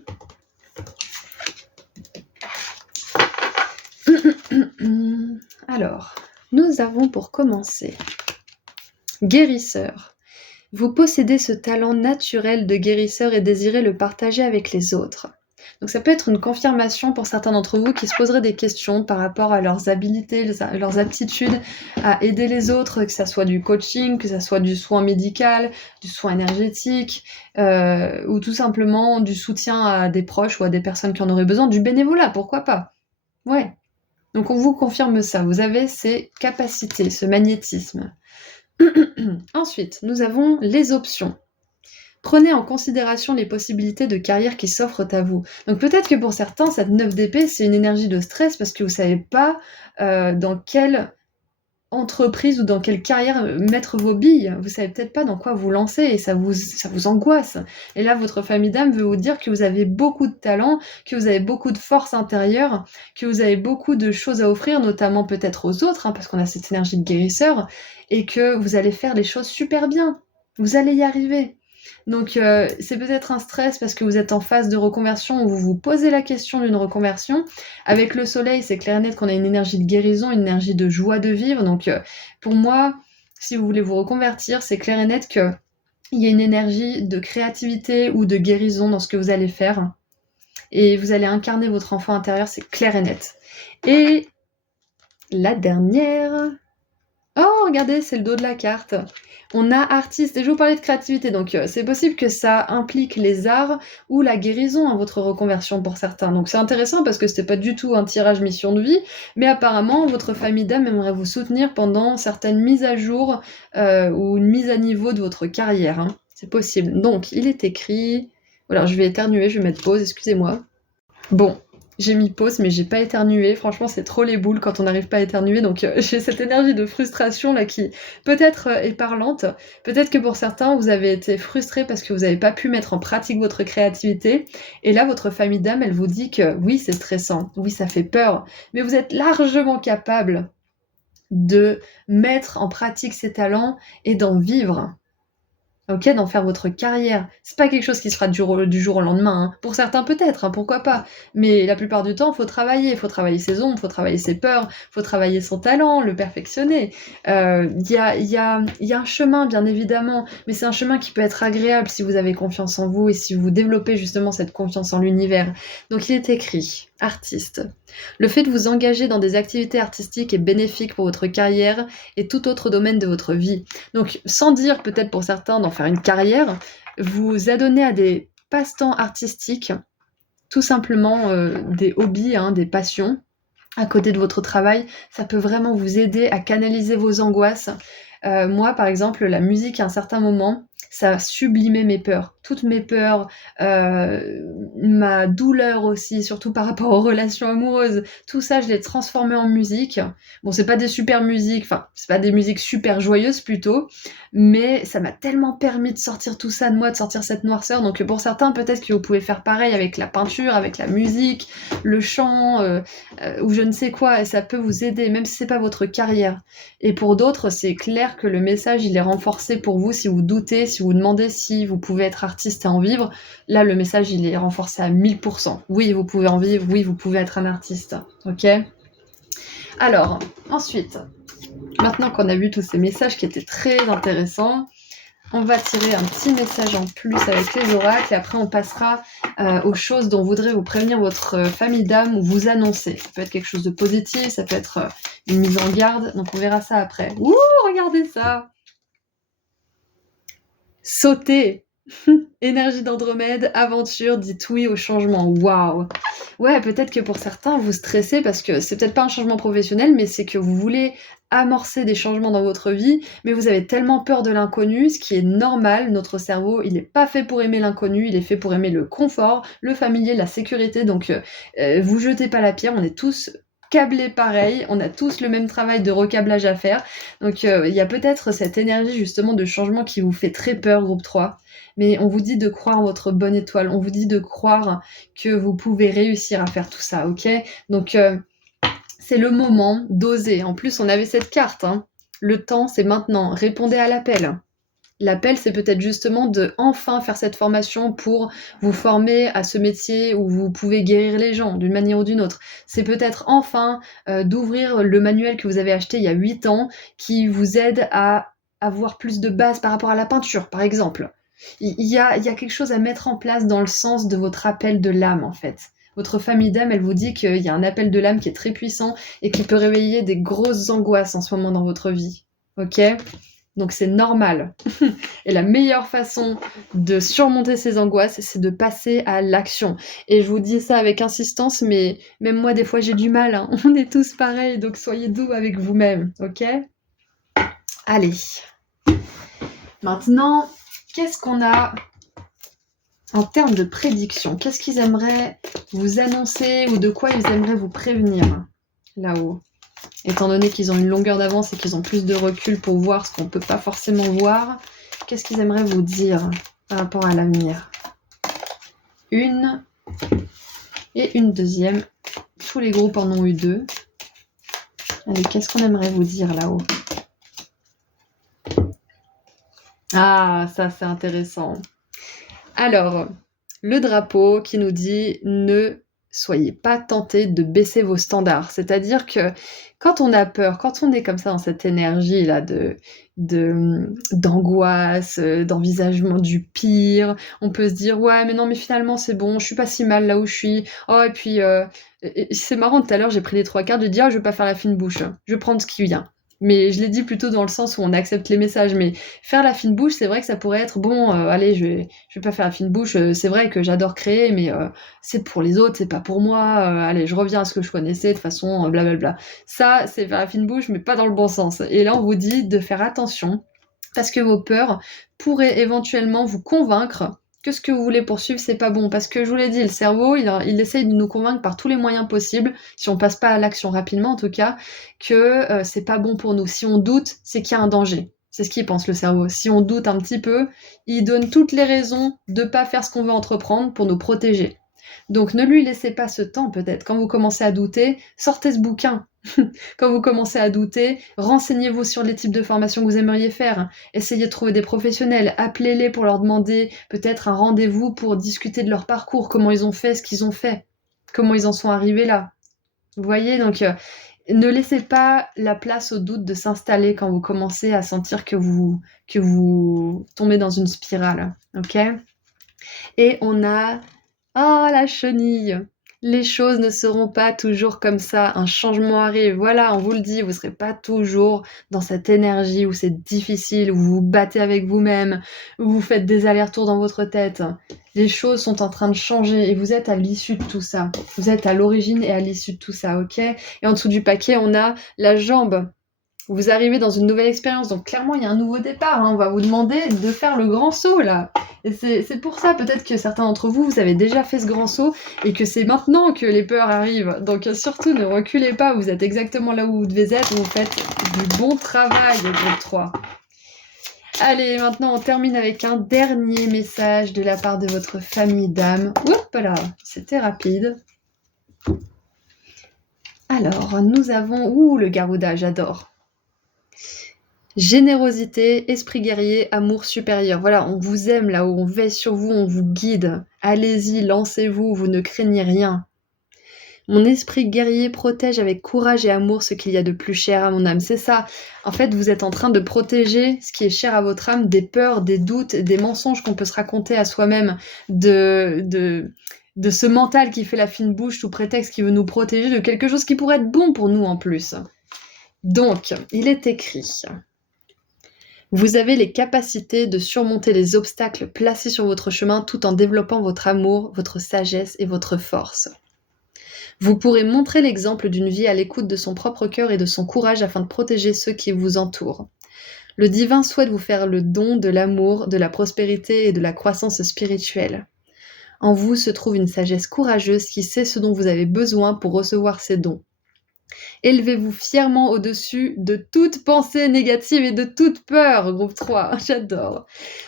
Alors, nous avons pour commencer guérisseur. Vous possédez ce talent naturel de guérisseur et désirez le partager avec les autres. Donc ça peut être une confirmation pour certains d'entre vous qui se poseraient des questions par rapport à leurs habilités, leurs aptitudes à aider les autres, que ça soit du coaching, que ça soit du soin médical, du soin énergétique, ou tout simplement du soutien à des proches ou à des personnes qui en auraient besoin, du bénévolat, pourquoi pas ? Ouais. Donc on vous confirme ça, vous avez ces capacités, ce magnétisme. Ensuite, nous avons les options. Prenez en considération les possibilités de carrière qui s'offrent à vous. Donc peut-être que pour certains, cette 9 d'épée, c'est une énergie de stress parce que vous ne savez pas dans quelle entreprise ou dans quelle carrière mettre vos billes. Vous ne savez peut-être pas dans quoi vous lancer et ça vous angoisse. Et là, votre famille d'âme veut vous dire que vous avez beaucoup de talent, que vous avez beaucoup de force intérieure, que vous avez beaucoup de choses à offrir, notamment peut-être aux autres, parce qu'on a cette énergie de guérisseur, et que vous allez faire les choses super bien. Vous allez y arriver. Donc c'est peut-être un stress parce que vous êtes en phase de reconversion où vous vous posez la question d'une reconversion. Avec le soleil, c'est clair et net qu'on a une énergie de guérison, une énergie de joie de vivre. Donc pour moi, si vous voulez vous reconvertir, c'est clair et net qu'il y a une énergie de créativité ou de guérison dans ce que vous allez faire. Et vous allez incarner votre enfant intérieur, c'est clair et net. Et la dernière... Oh, regardez, c'est le dos de la carte. On a artiste, et je vais vous parler de créativité, donc c'est possible que ça implique les arts ou la guérison à votre reconversion pour certains. Donc c'est intéressant parce que c'était pas du tout un tirage mission de vie, mais apparemment votre famille d'âme aimerait vous soutenir pendant certaines mises à jour ou une mise à niveau de votre carrière. Hein. C'est possible. Donc il est écrit... Alors je vais éternuer, je vais mettre pause, excusez-moi. Bon. J'ai mis pause, mais j'ai pas éternué. Franchement, c'est trop les boules quand on n'arrive pas à éternuer. Donc, j'ai cette énergie de frustration là qui peut-être est parlante. Peut-être que pour certains, vous avez été frustrés parce que vous n'avez pas pu mettre en pratique votre créativité. Et là, votre famille d'âme, elle vous dit que oui, c'est stressant. Oui, ça fait peur. Mais vous êtes largement capable de mettre en pratique ces talents et d'en vivre. OK, d'en faire votre carrière. C'est pas quelque chose qui se fera du jour au lendemain, hein. Pour certains peut-être, hein, pourquoi pas. Mais la plupart du temps, faut travailler ses ombres, faut travailler ses peurs, faut travailler son talent, le perfectionner. Il y a un chemin bien évidemment, mais c'est un chemin qui peut être agréable si vous avez confiance en vous et si vous développez justement cette confiance en l'univers. Donc il est écrit: artiste. Le fait de vous engager dans des activités artistiques est bénéfique pour votre carrière et tout autre domaine de votre vie. Donc, sans dire peut-être pour certains d'en faire une carrière, vous adonnez à des passe-temps artistiques, tout simplement des hobbies, hein, des passions, à côté de votre travail. Ça peut vraiment vous aider à canaliser vos angoisses. Moi, par exemple, la musique, à un certain moment, ça a sublimé mes peurs. Toutes mes peurs, ma douleur aussi, surtout par rapport aux relations amoureuses. Tout ça, je l'ai transformé en musique. Bon, c'est pas des super musiques, enfin, c'est pas des musiques super joyeuses plutôt, mais ça m'a tellement permis de sortir tout ça de moi, de sortir cette noirceur. Donc pour certains, peut-être que vous pouvez faire pareil avec la peinture, avec la musique, le chant, ou je ne sais quoi, et ça peut vous aider, même si c'est pas votre carrière. Et pour d'autres, c'est clair que le message, il est renforcé pour vous si vous doutez, si vous demandez si vous pouvez être artiste et en vivre. Là, le message, il est renforcé à 1000%. Oui, vous pouvez en vivre, oui, vous pouvez être un artiste. Ok ? Alors, ensuite, maintenant qu'on a vu tous ces messages qui étaient très intéressants, on va tirer un petit message en plus avec les oracles et après on passera aux choses dont voudrait vous prévenir votre famille d'âme ou vous annoncer. Ça peut être quelque chose de positif, ça peut être une mise en garde, donc on verra ça après. Ouh, regardez ça! Sauter! Énergie d'Andromède, aventure, dites oui au changement. Waouh! Ouais, peut-être que pour certains, vous stressez parce que c'est peut-être pas un changement professionnel, mais c'est que vous voulez amorcer des changements dans votre vie, mais vous avez tellement peur de l'inconnu, ce qui est normal. Notre cerveau, il n'est pas fait pour aimer l'inconnu, il est fait pour aimer le confort, le familier, la sécurité. Donc, vous jetez pas la pierre, on est tous câblés pareil, on a tous le même travail de recablage à faire. Donc, il y a peut-être cette énergie justement de changement qui vous fait très peur, groupe 3. Mais on vous dit de croire en votre bonne étoile, on vous dit de croire que vous pouvez réussir à faire tout ça, ok? Donc, c'est le moment d'oser. En plus, on avait cette carte, hein. Le temps, c'est maintenant. Répondez à l'appel. L'appel, c'est peut-être justement de enfin faire cette formation pour vous former à ce métier où vous pouvez guérir les gens d'une manière ou d'une autre. C'est peut-être enfin d'ouvrir le manuel que vous avez acheté il y a 8 ans qui vous aide à avoir plus de base par rapport à la peinture, par exemple. Il y a quelque chose à mettre en place dans le sens de votre appel de l'âme, en fait. Votre famille d'âme, elle vous dit qu'il y a un appel de l'âme qui est très puissant et qui peut réveiller des grosses angoisses en ce moment dans votre vie. Ok ? Donc c'est normal. Et la meilleure façon de surmonter ces angoisses, c'est de passer à l'action. Et je vous dis ça avec insistance, mais même moi, des fois, j'ai du mal, hein. On est tous pareils, donc soyez doux avec vous-même, ok ? Allez. Maintenant, qu'est-ce qu'on a en termes de prédiction? Qu'est-ce qu'ils aimeraient vous annoncer ou de quoi ils aimeraient vous prévenir là-haut? Étant donné qu'ils ont une longueur d'avance et qu'ils ont plus de recul pour voir ce qu'on ne peut pas forcément voir, qu'est-ce qu'ils aimeraient vous dire par rapport à l'avenir? Une et une deuxième. Tous les groupes en ont eu 2. Allez, qu'est-ce qu'on aimerait vous dire là-haut? Ah, ça c'est intéressant. Alors, le drapeau qui nous dit ne soyez pas tentés de baisser vos standards. C'est-à-dire que quand on a peur, quand on est comme ça dans cette énergie-là d'angoisse, d'envisagement du pire, on peut se dire ouais mais non mais finalement c'est bon, je suis pas si mal là où je suis. Oh et puis c'est marrant, tout à l'heure j'ai pris les 3 cartes, j'ai dit ah je vais pas faire la fine bouche, je vais prendre ce qui vient. Mais je l'ai dit plutôt dans le sens où on accepte les messages. Mais faire la fine bouche, c'est vrai que ça pourrait être bon, allez, je vais pas faire la fine bouche, c'est vrai que j'adore créer, mais c'est pour les autres, c'est pas pour moi, allez, je reviens à ce que je connaissais, de toute façon, blablabla. Ça, c'est faire la fine bouche, mais pas dans le bon sens. Et là, on vous dit de faire attention, parce que vos peurs pourraient éventuellement vous convaincre que ce que vous voulez poursuivre, c'est pas bon. Parce que je vous l'ai dit, le cerveau, il essaye de nous convaincre par tous les moyens possibles, si on passe pas à l'action rapidement en tout cas, que c'est pas bon pour nous. Si on doute, c'est qu'il y a un danger. C'est ce qu'il pense le cerveau. Si on doute un petit peu, il donne toutes les raisons de pas faire ce qu'on veut entreprendre pour nous protéger. Donc ne lui laissez pas ce temps peut-être. Quand vous commencez à douter, sortez ce bouquin. Quand vous commencez à douter, renseignez-vous sur les types de formations que vous aimeriez faire. Essayez de trouver des professionnels, appelez-les pour leur demander peut-être un rendez-vous pour discuter de leur parcours, comment ils ont fait ce qu'ils ont fait, comment ils en sont arrivés là. Vous voyez, donc ne laissez pas la place au doute de s'installer quand vous commencez à sentir que vous tombez dans une spirale, ok? Et on a la chenille! Les choses ne seront pas toujours comme ça, un changement arrive. Voilà, on vous le dit, vous ne serez pas toujours dans cette énergie où c'est difficile, où vous vous battez avec vous-même, où vous faites des allers-retours dans votre tête. Les choses sont en train de changer et vous êtes à l'issue de tout ça. Vous êtes à l'origine et à l'issue de tout ça, ok? Et en dessous du paquet, on a la jambe. Vous arrivez dans une nouvelle expérience, donc clairement il y a un nouveau départ, hein. On va vous demander de faire le grand saut là. Et c'est pour ça peut-être que certains d'entre vous, vous avez déjà fait ce grand saut et que c'est maintenant que les peurs arrivent. Donc surtout ne reculez pas, vous êtes exactement là où vous devez être, vous faites du bon travail groupe 3. Allez, maintenant on termine avec un dernier message de la part de votre famille d'âme. Oups là, c'était rapide. Alors, nous avons... le Garuda, j'adore. Générosité, esprit guerrier, amour supérieur. Voilà, on vous aime là-haut, on veille sur vous, on vous guide. Allez-y, lancez-vous, vous ne craignez rien. Mon esprit guerrier protège avec courage et amour ce qu'il y a de plus cher à mon âme. C'est ça. En fait, vous êtes en train de protéger ce qui est cher à votre âme des peurs, des doutes, des mensonges qu'on peut se raconter à soi-même, de ce mental qui fait la fine bouche sous prétexte qu'il veut nous protéger de quelque chose qui pourrait être bon pour nous en plus. Donc, il est écrit... Vous avez les capacités de surmonter les obstacles placés sur votre chemin tout en développant votre amour, votre sagesse et votre force. Vous pourrez montrer l'exemple d'une vie à l'écoute de son propre cœur et de son courage afin de protéger ceux qui vous entourent. Le divin souhaite vous faire le don de l'amour, de la prospérité et de la croissance spirituelle. En vous se trouve une sagesse courageuse qui sait ce dont vous avez besoin pour recevoir ces dons. Élevez-vous fièrement au-dessus de toute pensée négative et de toute peur, groupe 3, j'adore.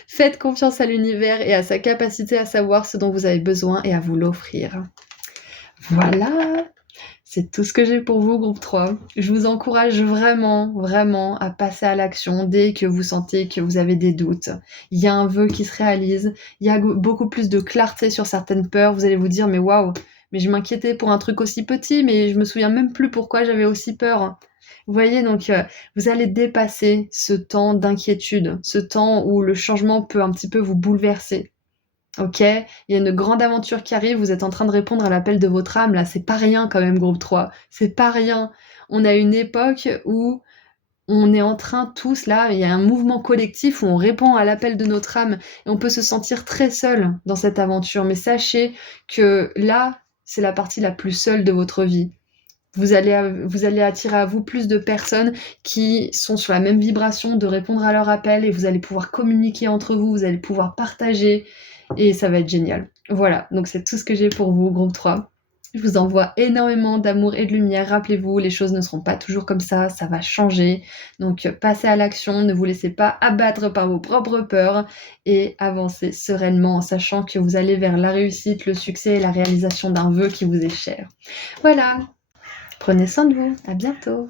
Faites confiance à l'univers et à sa capacité à savoir ce dont vous avez besoin et à vous l'offrir. Voilà, c'est tout ce que j'ai pour vous, groupe 3. Je vous encourage vraiment, vraiment à passer à l'action dès que vous sentez que vous avez des doutes. Il y a un vœu qui se réalise, il y a beaucoup plus de clarté sur certaines peurs. Vous allez vous dire, mais waouh, mais je m'inquiétais pour un truc aussi petit, mais je me souviens même plus pourquoi j'avais aussi peur. Vous voyez, donc vous allez dépasser ce temps d'inquiétude, ce temps où le changement peut un petit peu vous bouleverser. Ok, il y a une grande aventure qui arrive, vous êtes en train de répondre à l'appel de votre âme, là, c'est pas rien quand même, groupe 3, c'est pas rien. On a une époque où on est en train tous là, il y a un mouvement collectif où on répond à l'appel de notre âme et on peut se sentir très seul dans cette aventure, mais sachez que là, c'est la partie la plus seule de votre vie. Vous allez attirer à vous plus de personnes qui sont sur la même vibration de répondre à leur appel et vous allez pouvoir communiquer entre vous, vous allez pouvoir partager et ça va être génial. Voilà, donc c'est tout ce que j'ai pour vous, groupe 3. Je vous envoie énormément d'amour et de lumière. Rappelez-vous, les choses ne seront pas toujours comme ça va changer. Donc passez à l'action, ne vous laissez pas abattre par vos propres peurs et avancez sereinement en sachant que vous allez vers la réussite, le succès et la réalisation d'un vœu qui vous est cher. Voilà, prenez soin de vous, à bientôt.